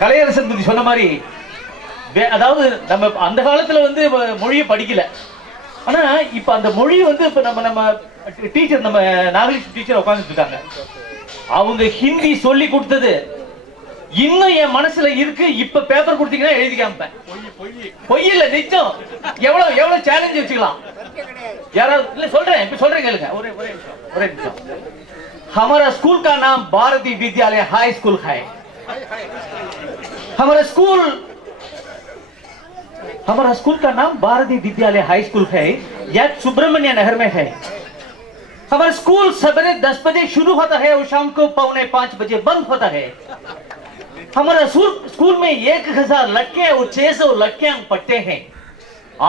கலையரசன் சொன்ன மாதிரி, அதாவது நம்ம அந்த காலத்துல வந்து மொழியை படிக்கல. ஆனா இப்ப அந்த மொழி வந்து இப்ப நம்ம டீச்சர், நம்ம நாகலிஷ் டீச்சர் உட்கார்ந்துட்டு இருக்காங்க. அவங்க ஹிந்தி சொல்லி கொடுத்தது இன்னும் என் மனசுல இருக்கு. இப்ப பேப்பர் கொடுத்தீங்கன்னா எழுதி காமிப்பேன். பொய் இல்ல, நிச்சயம். எவ்வளவு சேலஞ்ச் வச்சுக்கலாம். யாராவது இல்ல சொல்றேன், இப்ப சொல்றேன் கேளுங்க. ஒரே நிமிஷம். हमारा स्कूल का नाम भारती विद्यालय हाई स्कूल है. हमारा स्कूल का नाम भारती विद्यालय हाई स्कूल है. यह सुब्रमण्य नगर में है. हमारा स्कूल सवेरे 10 बजे शुरू होता है और शाम को 4:45 बजे बंद होता है. हमारा स्कूल में 1000 लड़के और 600 लड़कियां पढ़ते हैं.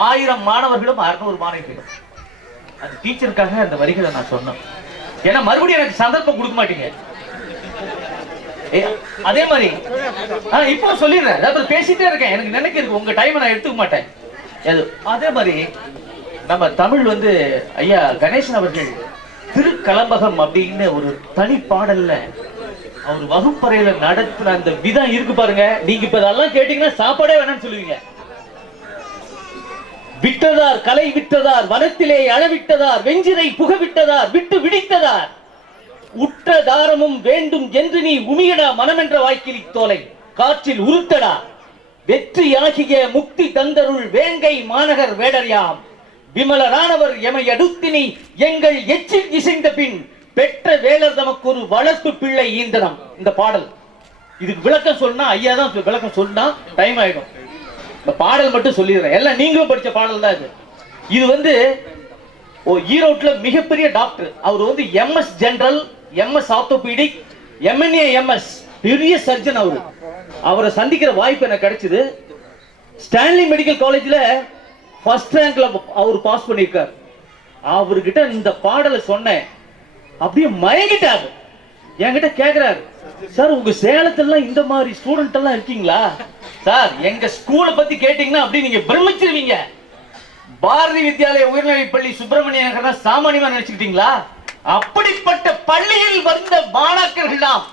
1000 மாணவர்களும் 600 மாணவிகளும். அந்த டீச்சருக்காக அந்த வரிகளை நான் சொன்னேன். ஏன்னா மறுபடியும் எனக்கு சந்தர்ப்பம் கொடுக்க மாட்டீங்க. அதே மாதிரி இப்போ சொல்லிடுறேன், அதாவது பேசிட்டே இருக்கேன். எனக்கு நினைக்க இருக்கு, உங்க டைமை நான் எடுத்துக்க மாட்டேன். அதே மாதிரி நம்ம தமிழ் ஐயா கணேசன் அவர்கள் திருக்கலம்பகம் அப்படின்னு ஒரு தனி பாடல்ல அவர் வகுப்பறையில நடத்துற அந்த விதம் இருக்கு பாருங்க. நீங்க இப்ப அதெல்லாம் கேட்டீங்கன்னா சாப்பாடே வேணாம்னு சொல்லுவீங்க. விட்டதார் கலை விட்டதார் வனத்திலே அளவிட்டதார் வெஞ்சினை புகவிட்டதார் விட்டு விடித்ததார் உற்ற தாரமும் வேண்டும் என்று நீ உமியடா மனமென்ற வாய்க்கிலி தோலை காற்றில் உருத்தடா வெற்றியாகிய முக்தி தந்தருள் வேங்கை மாநகர் வேடர்யாம் விமலரானவர் எமை அடுத்தினி எங்கள் எச்சில் இசைந்த பின் பெற்ற வேளர் தமக்கு ஒரு வளர்ப்பு பிள்ளை ஈந்தனம். இந்த பாடல் இதுக்கு விளக்கம் சொன்னா ஐயா தான் விளக்கம் சொன்னா டைம் ஆயிடும். இந்த பாடல் மட்டும் சொல்லிடுறேன், எல்லாம் நீங்களும் படிச்ச பாடல் தான் இது. இது ஈரோட்ல மிகப்பெரிய டாக்டர். அவர் MS general, MS orthopaedic, MNA MS பெரிய சர்ஜன். அவரை சந்திக்கிற வாய்ப்பு எனக்கு கிடைச்சது. ஸ்டான்லி மெடிக்கல் காலேஜ்ல ஃபர்ஸ்ட் ரேங்க்ல அவர் பாஸ் பண்ணியிருக்கார். அவர்கிட்ட இந்த பாடலை சொன்னேன், அப்படியே மயங்கிட்டாரு. என்கிட்ட கேக்குறாரு, சார் உங்க சேலத்துல இந்த மாதிரி ஸ்டூடெண்ட் எல்லாம் இருக்கீங்களா சார்? எங்க ஸ்கூலை பத்தி கேட்டீங்கன்னா அப்படி நீங்க பிரமிச்சிருவீங்க. பாரதி வித்யாலய உயர்நிலை பள்ளி சுப்பிரமணிய நகர் சாமானியமா நினைச்சுக்கிட்டீங்களா? அப்படிப்பட்ட பள்ளியில் வந்த மாணாக்கர்கள் நாம்,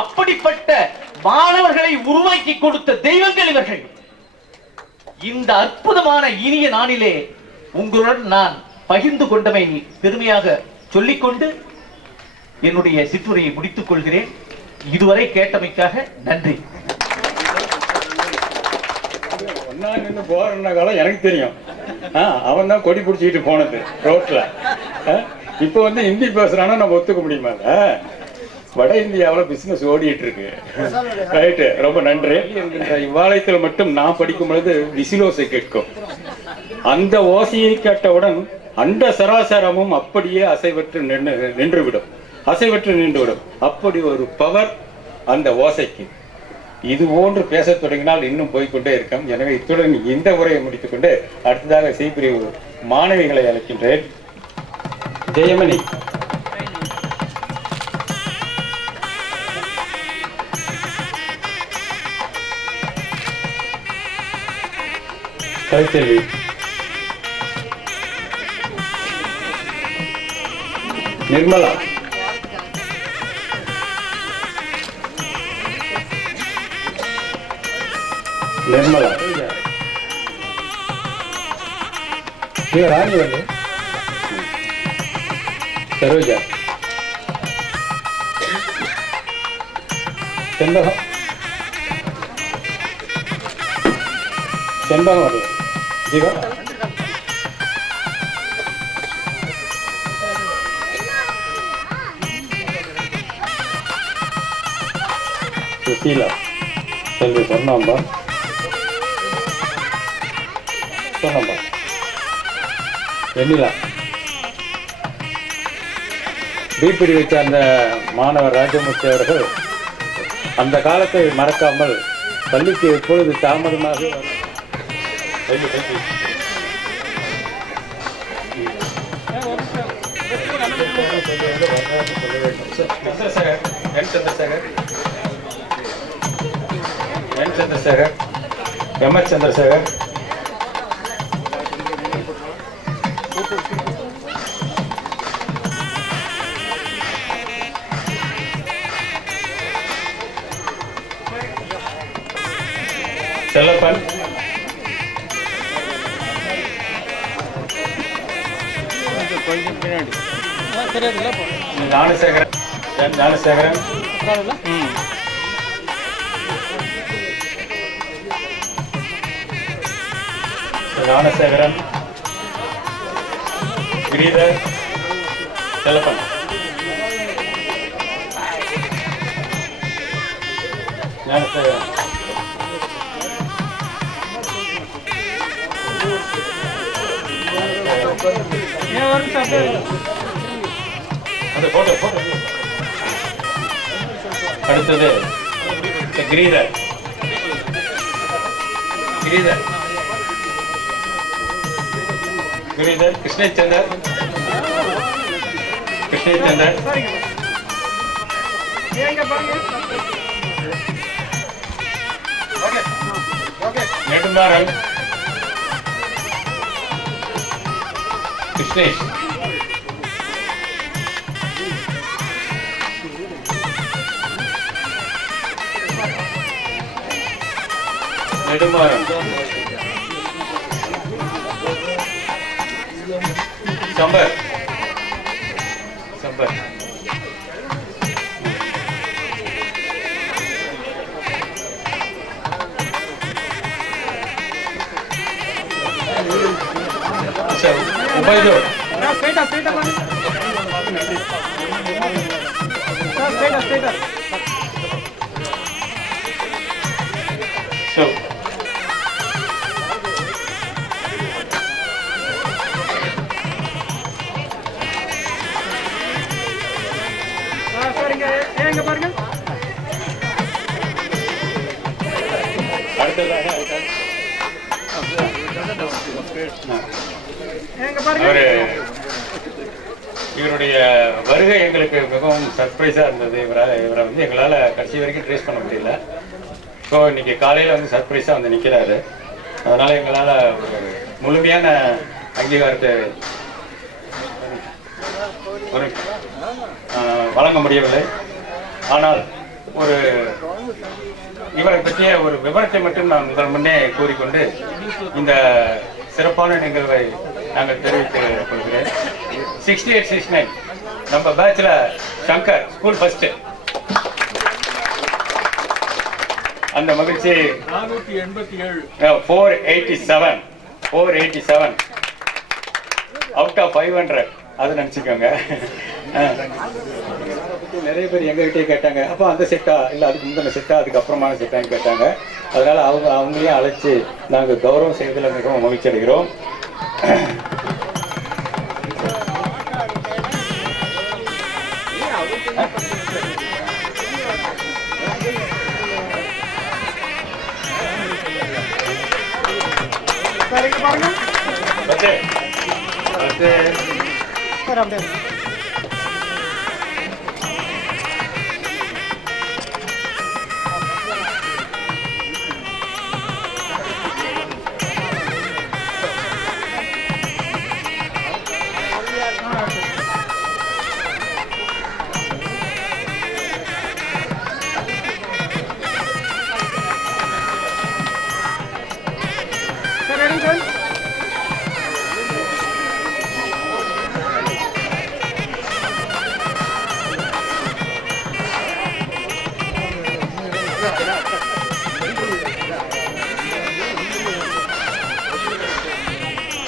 அப்படிப்பட்ட மாணவர்களை உருவாக்கி கொடுத்த தெய்வங்கள் இவர்கள். இந்த அற்புதமான இனிய நாளிலே உங்களுடன் நான் பகிர்ந்து கொண்டமை பெருமையாக சொல்லிக்கொண்டு என்னுடைய சிற்றுரையை முடித்துக் கொள்கிறேன். இதுவரை கேட்டமைக்காக நன்றி. ஒன்னா நின்று போற காலம் எனக்கு தெரியும். அவன் தான் கொடி பிடிச்சிக்கிட்டு போனது ரோட்ல. இப்போ ஹிந்தி பேசுறானா நம்ம ஒத்துக்க முடியுமா? வட இந்தியாவில் பிசினஸ் ஓடிட்டு இருக்கு. ரைட்டு, ரொம்ப நன்றி. என்கின்ற இவ்வாலயத்தில் மட்டும் நான் படிக்கும் பொழுது விசிலோசை கேட்கும். அந்த ஓசையை கேட்டவுடன் அந்த சராசரமும் அப்படியே அசைவற்று நின்றுவிடும். அப்படி ஒரு பவர் அந்த ஓசைக்கு. இது போன்று பேச தொடங்கினால் இன்னும் போய்கொண்டே இருக்கும். எனவே இத்துடன் இந்த உரையை முடித்துக் கொண்டு அடுத்ததாக செய்பிரிவு மாணவிகளை அழைக்கின்றேன். ஜெயமணி, கலைச்செல்வி, நிர்மலா, ராணிவல்லி, சரோஜா, செண்பகம் வருது, ஜீவா, சுசீலா, செல்வி சொன்னாம்பா, வெண்ணிலா, பிபிடிவை சார்ந்த மாணவர் ராஜமூர்த்தி அவர்கள் அந்த காலத்தை மறக்காமல் பள்ளிக்கு எப்பொழுது தாமதமாக சந்திரசேகர், MS சந்திரசேகர், செல்லப்பன், ஞானசேகர், ஞானசேகரன், ஞானசேகரன், கிரீதர், செல்லப்பன். ஞானசேகரன், அந்த போட்டோ போட்டோ. அடுத்தது கிரீதர், கிரீதர், கிரீதர், கிருஷ்ணச்சந்தர், கிருஷ்ணச்சந்தர், நெடுமாறன், கிருஷ்ணேஷ், நெடுமாறன், சம்பர், சம்பர், உபயதூர், இவருடைய வருகை எங்களுக்கு மிகவும் சர்ப்ரைஸா இருந்தது. இவரை வந்து எங்களால் கடைசி வரைக்கும் ட்ரேஸ் பண்ண முடியல. ஸோ இன்னைக்கு காலையில் வந்து சர்ப்ரைஸாக வந்து நிற்கிறாரு. அதனால எங்களால் ஒரு முழுமையான அங்கீகாரத்தை வழங்க முடியவில்லை. ஆனால் ஒரு இவரை பற்றிய ஒரு விவரத்தை மட்டும் நான் உங்கள் முன்னே கூறிக்கொண்டு இந்த சிறப்பான நிகழ்வை நாங்கள் தெரிவித்துக் கொள்கிறேன். 6869 நம்ம பேட்ச்ல சங்கர் ஸ்கூல் ஃபர்ஸ்ட். அந்த மகிழ்ச்சி 487 அவுட் ஆஃப் 500 அது நினச்சிக்கோங்க. நிறைய பேர் எங்ககிட்டே கேட்டாங்க, அப்போ அந்த செட்டா இல்லை அதுக்கு முந்தின செட்டா அதுக்கப்புறமான செட்டான்னு கேட்டாங்க. அதனால அவங்களையும் அழைச்சி நாங்கள் கௌரவம் செய்வதில் மிகவும் மகிழ்ச்சி அடைகிறோம்.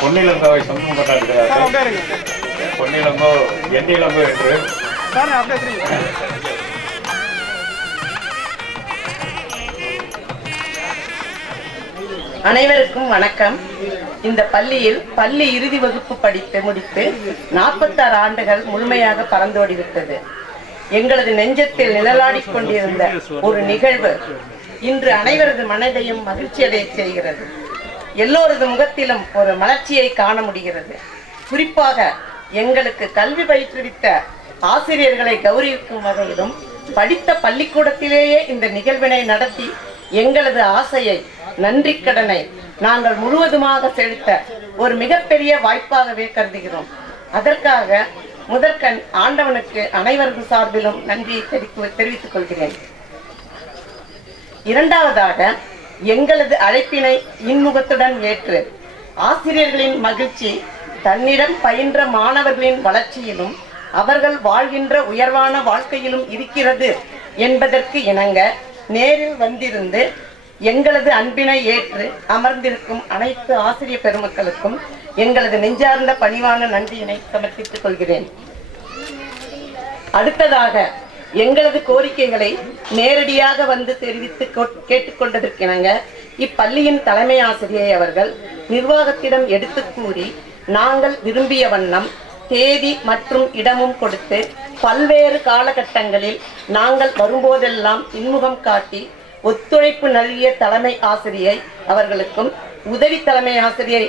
பொன்னிலங்கோவை சொந்தம் கொண்டாடுகிறார்கள். பொன்னிலங்கோ எண்ணிலங்கோ என்று அனைவருக்கும் வணக்கம். இந்த பள்ளியில் பள்ளி இறுதி வகுப்பு படித்து முடித்து 46 ஆண்டுகள் முழுமையாக பறந்தோடிவிட்டது. எங்களது நெஞ்சத்தில் நிழலாடிக் கொண்டிருந்த ஒரு நிகழ்வு இன்று அனைவரது மனதையும் மகிழ்ச்சியடைய செய்கிறது. எல்லோரது முகத்திலும் ஒரு மலர்ச்சியை காண முடிகிறது. குறிப்பாக எங்களுக்கு கல்வி பயிற்றுவித்த ஆசிரியர்களை கௌரவிக்கும் வகையிலும் படித்த பள்ளிக்கூடத்திலேயே இந்த நிகழ்வினை நடத்தி எங்களது ஆசையை, நன்றி கடனை நாங்கள் முழுவதுமாக செலுத்த ஒரு மிகப்பெரிய வாய்ப்பாகவே கருதுகிறோம். அதற்காக முதற்கண் ஆண்டவனுக்கு அனைவரது சார்பிலும் நன்றியை தெரிவித்துக் கொள்கிறேன். இரண்டாவதாக, எங்களது அழைப்பினை இன்முகத்துடன் ஏற்று ஆசிரியர்களின் மகிழ்ச்சி, தன்னிடம் பயின்ற மாணவர்களின் வளர்ச்சியிலும் அவர்கள் வாழ்கின்ற உயர்வான வாழ்க்கையிலும் இருக்கிறது என்பதற்கு இணங்க நேரில் வந்திருந்து எங்களது அன்பினை ஏற்று அமர்ந்திருக்கும் அனைத்து ஆசிரியர் பெருமக்களுக்கும் எங்களது நெஞ்சார்ந்த பணிவான நன்றியினை சமர்ப்பித்துக் கொள்கிறேன். அடுத்ததாக எங்களது கோரிக்கைகளை நேரடியாக வந்து தெரிவித்து கேட்டுக்கொண்டதற்கிணங்க இப்பள்ளியின் தலைமை ஆசிரியை அவர்கள் நிர்வாகத்திடம் எடுத்து கூறி நாங்கள் விரும்பிய வண்ணம் தேதி மற்றும் இடமும் கொடுத்து பல்வேறு காலகட்டங்களில் நாங்கள் வரும்போதெல்லாம் இன்முகம் காட்டி ஒத்துழைப்பு நல்கிய தலைமை ஆசிரியை அவர்களுக்கும் உதவி தலைமை ஆசிரியை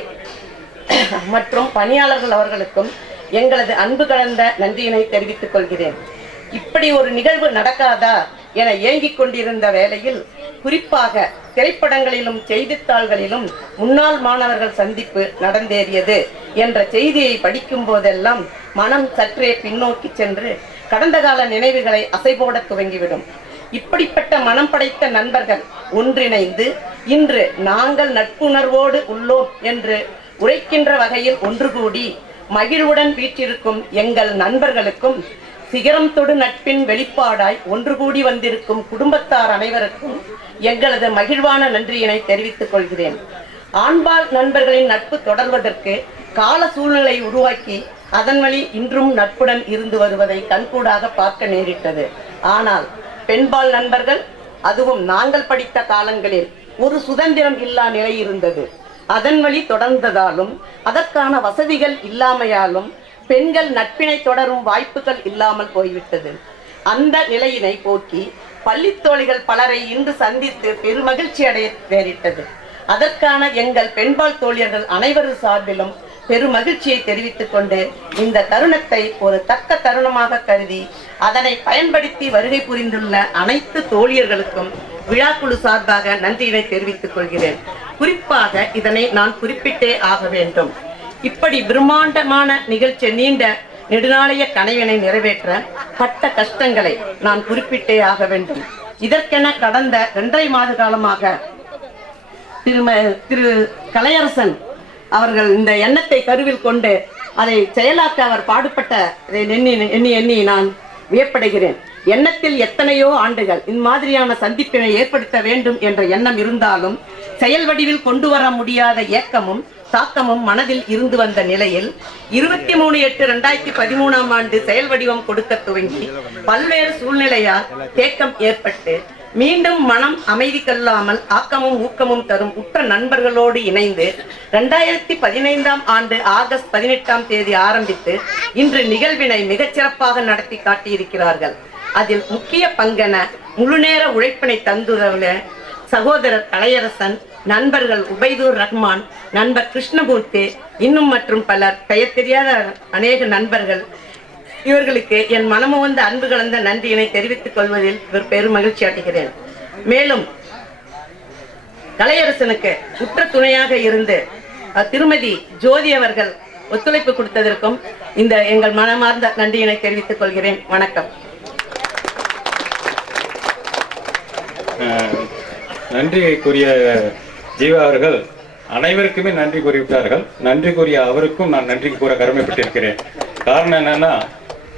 மற்றும் பணியாளர்கள் அவர்களுக்கும் எங்களது அன்பு கலந்த நன்றியினை தெரிவித்துக் கொள்கிறேன். இப்படி ஒரு நிகழ்வு நடக்காதா என ஏங்கிக் கொண்டிருந்த வேளையில் குறிப்பாக திரைப்படங்களிலும் செய்தித்தாள்களிலும் முன்னாள் மாணவர்கள் சந்திப்பு நடந்தேறியது என்ற செய்தியை படிக்கும் போதெல்லாம் மனம் சற்றே பின்னோக்கி சென்று கடந்த கால நினைவுகளை அசைபோட துவங்கிவிடும். இப்படிப்பட்ட மனம் படைத்த நண்பர்கள் ஒன்றிணைந்து இன்று நாங்கள் நட்புணர்வோடு உள்ளோம் என்று உரைக்கின்ற வகையில் ஒன்று கூடி மகிழ்வுடன் வீற்றிருக்கும் எங்கள் நண்பர்களுக்கும் சிகரம் தொடு நட்பின் வெளிப்பாடாய் ஒன்று கூடி வந்திருக்கும் குடும்பத்தார் அனைவருக்கும் எங்களது மகிழ்வான நன்றியினை தெரிவித்துக் கொள்கிறேன். ஆண்பால் நண்பர்களின் நட்பு தொடர்வதற்கு கால சூழ்நிலை உருவாக்கி அதன் வழி இன்றும் நட்புடன் இருந்து வருவதை கண்கூடாக பார்க்க நேரிட்டது. ஆனால் பெண்பால் நண்பர்கள், அதுவும் நாங்கள் படித்த காலங்களில் ஒரு சுதந்திரம் இல்லா நிலை இருந்தது. அதன் வழி தொடர்ந்ததாலும் அதற்கான வசதிகள் இல்லாமையாலும் பெண்கள் நட்பினை தொடரும் வாய்ப்புகள் இல்லாமல் போய்விட்டது. அந்த நிலையினை போக்கி பள்ளித்தோழிகள் பலரை இன்று சந்தித்து பெருமகிழ்ச்சி அடைய நேரிட்டது. அதற்கான எங்கள் பெண்பால் தோழியர்கள் அனைவரும் சார்பிலும் பெருமகிழ்ச்சியை தெரிவித்துக் கொண்டு இந்த தருணத்தை ஒரு தக்க தருணமாக கருதி அதனை பயன்படுத்தி வருகை புரிந்துள்ள அனைத்து தோழியர்களுக்கும் விழாக்குழு சார்பாக நன்றியினை தெரிவித்துக் கொள்கிறேன். குறிப்பாக இதனை நான் குறிப்பிட்டே ஆக வேண்டும். இப்படி பிரம்மாண்டமான நிகழ்ச்சி நீண்ட நெடுநாளைய கனவினை நிறைவேற்ற பட்ட கஷ்டங்களை நான் குறிப்பிட்டே ஆக வேண்டும். இதற்கென கடந்த 2.5 மாத காலமாக திரு கலையரசன் அவர்கள் இந்த எண்ணத்தை கருவில் கொண்டு அதை செயலாக்க அவர் பாடுபட்ட எண்ணி நான் வியப்படைகிறேன். எண்ணத்தில் எத்தனையோ ஆண்டுகள் இம்மாதிரியான சந்திப்பினை ஏற்படுத்த வேண்டும் என்ற எண்ணம் இருந்தாலும் செயல் வடிவில் கொண்டு வர முடியாத ஏக்கமும் தாக்கமும் மனதில் இருந்து வந்த நிலையில் 23/8/2013 ஆண்டு செயல் வடிவம் கொடுக்க துவங்கி பல்வேறு சூழ்நிலையால் தேக்கம் ஏற்பட்டு மீண்டும் மனம் அமைதி கொள்ளாமல் ஆக்கமும் ஊக்கமும் தரும் உற்ற நண்பர்களோடு இணைந்து 2015 ஆண்டு ஆகஸ்ட் 18ஆம் தேதி ஆரம்பித்து இன்று நிகழ்வினை மிகச்சிறப்பாக நடத்தி காட்டியிருக்கிறார்கள். அதில் முக்கிய பங்கென முழுநேர உழைப்பினை தந்துள்ள சகோதரர் கலையரசன், நண்பர்கள் உபைதூர் ரஹ்மான், நண்பர் கிருஷ்ணமூர்த்தி, இன்னும் மற்றும் பலர், பெயர் தெரியாத அநேக நண்பர்கள், இவர்களுக்கு என் மனமுவந்த அன்பு கலந்த நன்றியினை தெரிவித்துக் கொள்வதில் பெரும் மகிழ்ச்சி அடைகிறேன். மேலும் கலையரசனுக்கு உற்ற துணையாக இருந்து திருமதி ஜோதி அவர்கள் ஒத்துழைப்பு கொடுத்ததற்கும் இந்த எங்கள் மனமார்ந்த நன்றியினை தெரிவித்துக் கொள்கிறேன். வணக்கம். நன்றிக்குரிய ஜீவா அவர்கள் அனைவருக்குமே நன்றி கூறிவிட்டார்கள். நன்றி கூறிய அவருக்கும் நான் நன்றி கூற கடமைப்பட்டிருக்கிறேன். காரணம் என்னன்னா,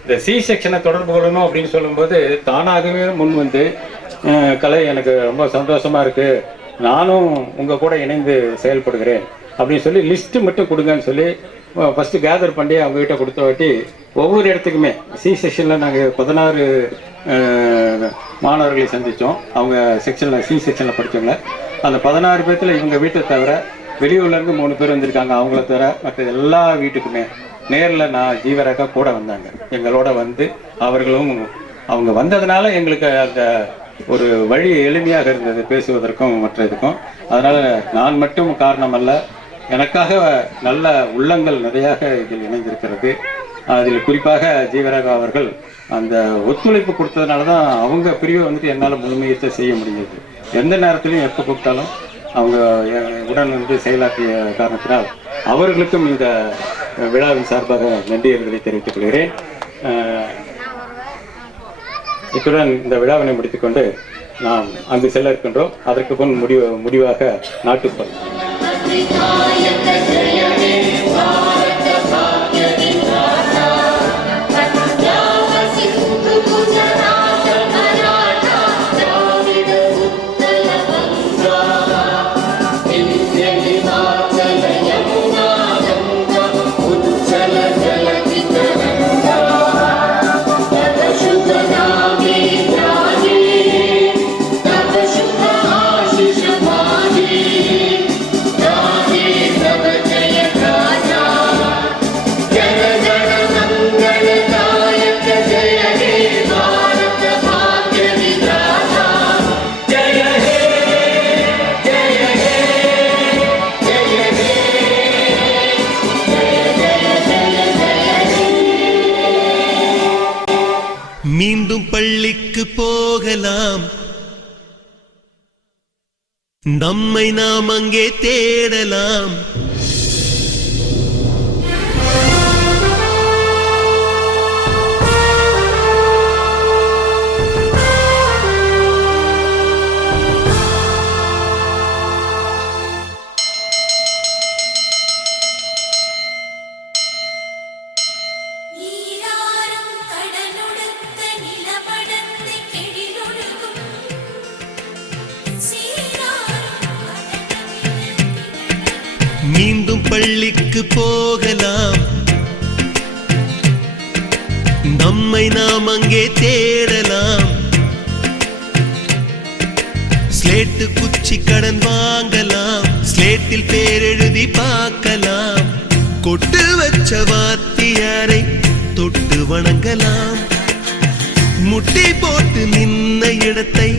இந்த சி செக்ஷனை தொடர்பு கொள்ளணும் அப்படின்னு சொல்லும்போது தானாகவே முன் வந்து கலை எனக்கு ரொம்ப சந்தோஷமா இருக்கு, நானும் உங்க கூட இணைந்து செயல்படுகிறேன் அப்படின்னு சொல்லி லிஸ்ட் மட்டும் கொடுங்கன்னு சொல்லி ஃபர்ஸ்ட் கேதர் பண்ணி அவங்க கிட்ட கொடுத்த வாட்டி ஒவ்வொரு இடத்துக்குமே சி செக்ஷன்ல நாங்கள் 16 மாணவர்களை சந்தித்தோம். அவங்க செக்ஷனில் சி செக்ஷனில் படித்தவங்க அந்த 16 பேர்த்தில் இவங்க வீட்டை தவிர வெளியூர்லேருந்து 3 பேர் வந்திருக்காங்க. அவங்கள தவிர மற்ற எல்லா வீட்டுக்குமே நேரில் நான் ஜீவராக்கா கூட வந்தாங்க. எங்களோட வந்து அவர்களும் அவங்க வந்ததுனால எங்களுக்கு அந்த ஒரு வழி எளிமையாக இருந்தது பேசுவதற்கும் மற்ற இதுக்கும். அதனால் நான் மட்டும் காரணம் அல்ல, எனக்காக நல்ல உள்ளங்கள் நிறையாக இதில் இணைந்திருக்கிறது. அதில் குறிப்பாக ஜீவராகா அவர்கள் அந்த ஒத்துழைப்பு கொடுத்ததுனால தான் அவங்க பிரிவை வந்துட்டு என்னால் முழுமையத்தை செய்ய முடிஞ்சது. எந்த நேரத்திலையும் எப்போ கூப்பிட்டாலும் அவங்க உடன் வந்து செயலாற்றிய காரணத்தினால் அவர்களுக்கும் இந்த விழாவின் சார்பாக நன்றியர்களை தெரிவித்துக் கொள்கிறேன். இத்துடன் இந்த விழாவினை முடித்துக்கொண்டு நாம் அங்கு செல்ல இருக்கின்றோம். அதற்கு முன் முடிவாக நாட்டுப்பல் மீண்டும் பள்ளிக்கு போகலாம், நம்மை நாம் அங்கே தேடலாம். மீண்டும் பள்ளிக்கு போகலாம், நம்மை நாம் அங்கே தேடலாம். ஸ்லேட்டு குச்சி கடன் வாங்கலாம், ஸ்லேட்டில் பேர் எழுதி பார்க்கலாம். கொட்டு வச்ச வாத்தியாரை தொட்டு வணங்கலாம், முட்டி போட்டு நின்ன இடத்தை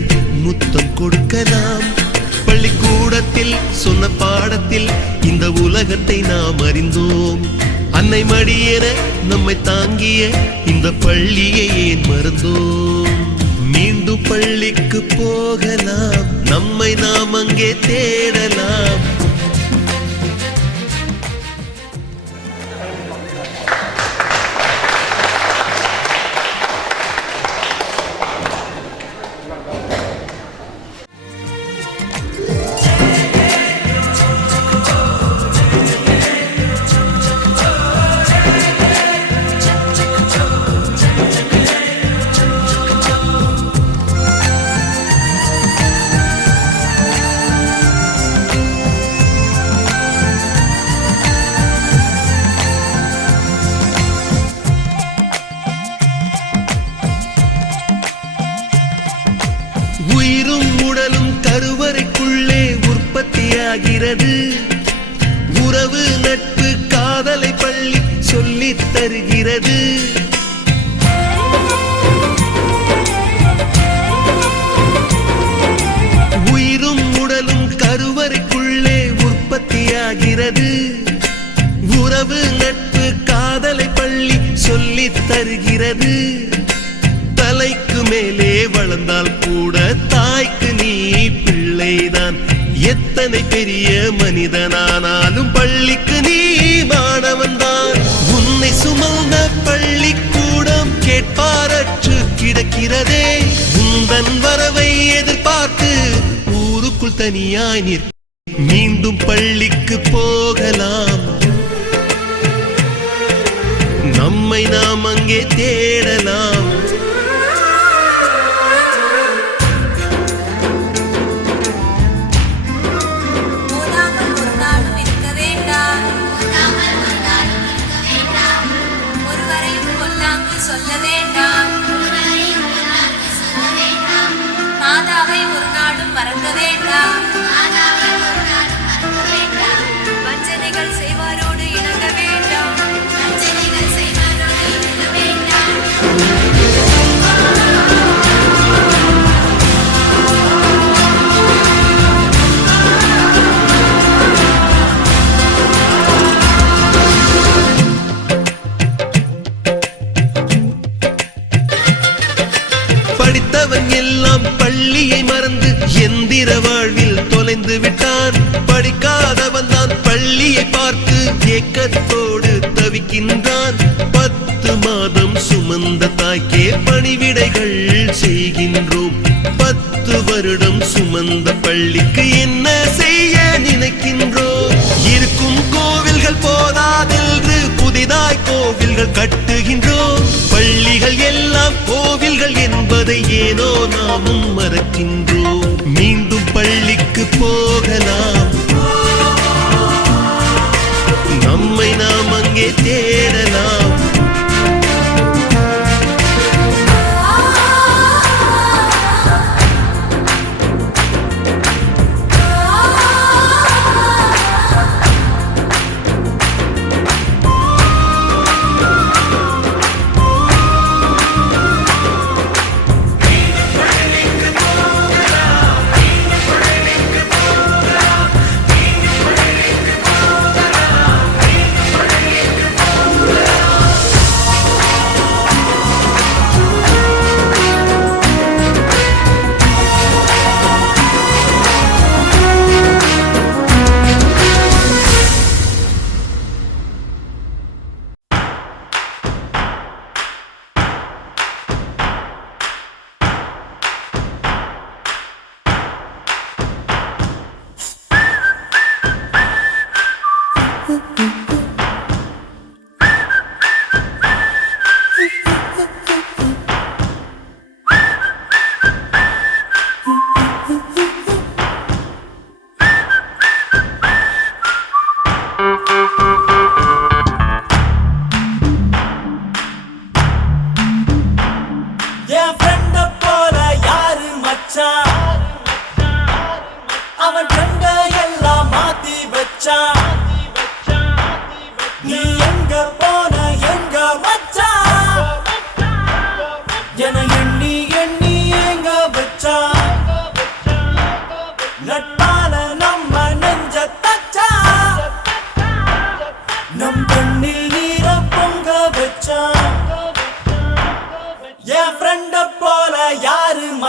முத்தம் கொடுக்கலாம். பள்ளிக்கூடத்தில் சொன்ன பாடத்தில் இந்த உலகத்தை நாம் அறிந்தோம். அன்னை மடியென நம்மை தாங்கிய இந்த பள்ளியை ஏன் மறந்தோம்? மீண்டும் பள்ளிக்கு போகலாம், நம்மை நாம் அங்கே தேடலாம். உயிரும் உடலும் கருவறைக்குள்ளே உற்பத்தியாகிறது. உறவு நட்பு காதலை பள்ளி சொல்லித் தருகிறது. உயிரும் உடலும் கருவறைக்குள்ளே உற்பத்தியாகிறது. உறவு நட்பு காதலை பள்ளி சொல்லித் தருகிறது. தலைக்கு மேலே வளர்ந்தால் கூட தாய்க்கு நீ பிள்ளைதான். எத்தனை பெரிய மனிதனானாலும் பள்ளிக்கு நீ மாணவன்தான். உன்னை சுமந்த பள்ளிக்கூடம் கேட்பாரற்று கிடக்கிறதே. உந்தன் வரவை எதிர்பார்த்து ஊருக்குள் தனியாய் நிற்க. மீண்டும் பள்ளிக்கு போகலாம், நம்மை நாம் அங்கே தேடலாம். சொல்ல வேண்டாம், மாதாவை ஒரு நாளும் மறக்க வேண்டாம். வஞ்சனைகள் செய்வாரோடு இணங்க வேண்டாம். படித்தவன் எல்லாம் பள்ளியை மறந்து எந்திர வாழ்வில் தொலைந்து விட்டான். படிக்காதவன் தான் பள்ளியை பார்த்து ஏக்கத்தோடு தவிக்கின்றான். 10 மாதம் சுமந்த தாய்க்கே பணிவிடைகள் செய்கின்றோம். 10 வருடம் சுமந்த பள்ளிக்கு என்ன செய்ய நினைக்கின்றோம்? இருக்கும் கோவில்கள் போதாதென்று புதிதாய் கோவில்கள் கட்டுகின்றோம். பள்ளிகள் எல்லாம் கோவில்கள் என்பதை ஏனோ நாமும் மறக்கின்றோம். மீண்டும் பள்ளிக்கு போகலாம், நம்மை நாம் அங்கே தேடலாம்.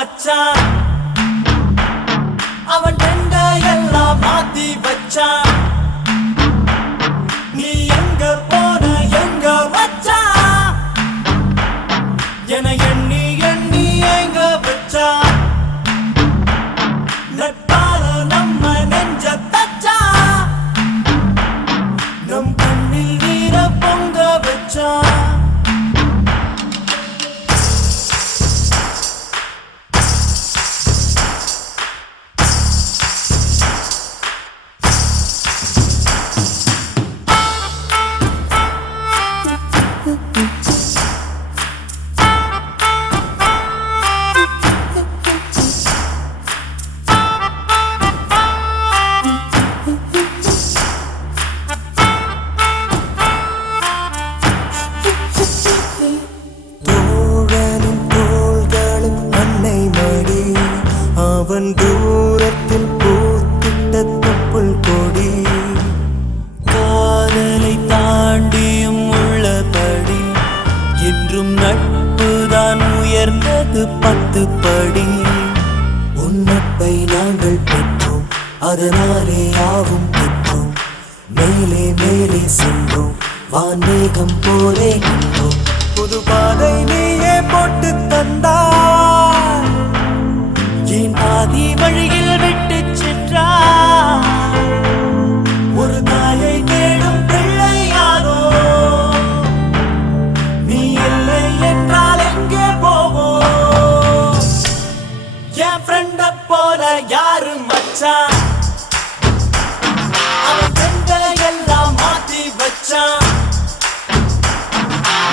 மச்சான் அவன் டெண்ட எல்லாம் மாத்தி வச்சான் நீ எங்க போன எங்க மச்சான் என எண்ணி எண்ணி எங்க வச்சான் நட்பால நம்ம நெஞ்ச தச்சான் நம் கண்ணில் நீர பொங்க வச்சான் அவன் தூரத்தில் பூத்திட்ட தொப்புள் கொடி காதலை தாண்டியும் உள்ளபடி என்றும் நட்புதான் உயர்ந்தது 10 படி உன்னப்பை நாங்கள் பெற்றோம் அதனாலே யாவும் பெற்றோம் மேலே மேலே சென்றோம் வான்மேகம் போலே நின்றோம் புது பாதை நீயே போட்டு தந்தாய் என் பாதி வழியில் விட்டு சென்றாய் ஒரு தாயை தேடும் பிள்ளையாரோ நீ இல்லை என்றால் எங்கே போவோம் என் ஃப்ரெண்ட போல யாரு மச்சான் அவன் ஃப்ரெண்ட எல்லாம் மாத்தி வச்சான்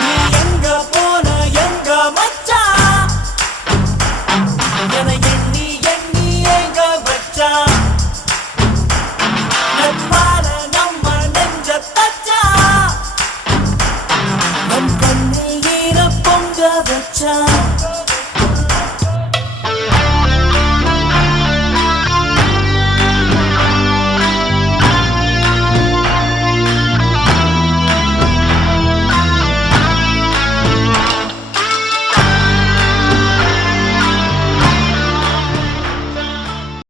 நீ எங்க போன எங்க மச்சான் என எண்ணி எண்ணி எங்க வச்சான் நட்பால நம்ம நெஞ்ச தச்சான் நம் கண்ணில் நீர பொங்க வச்சான்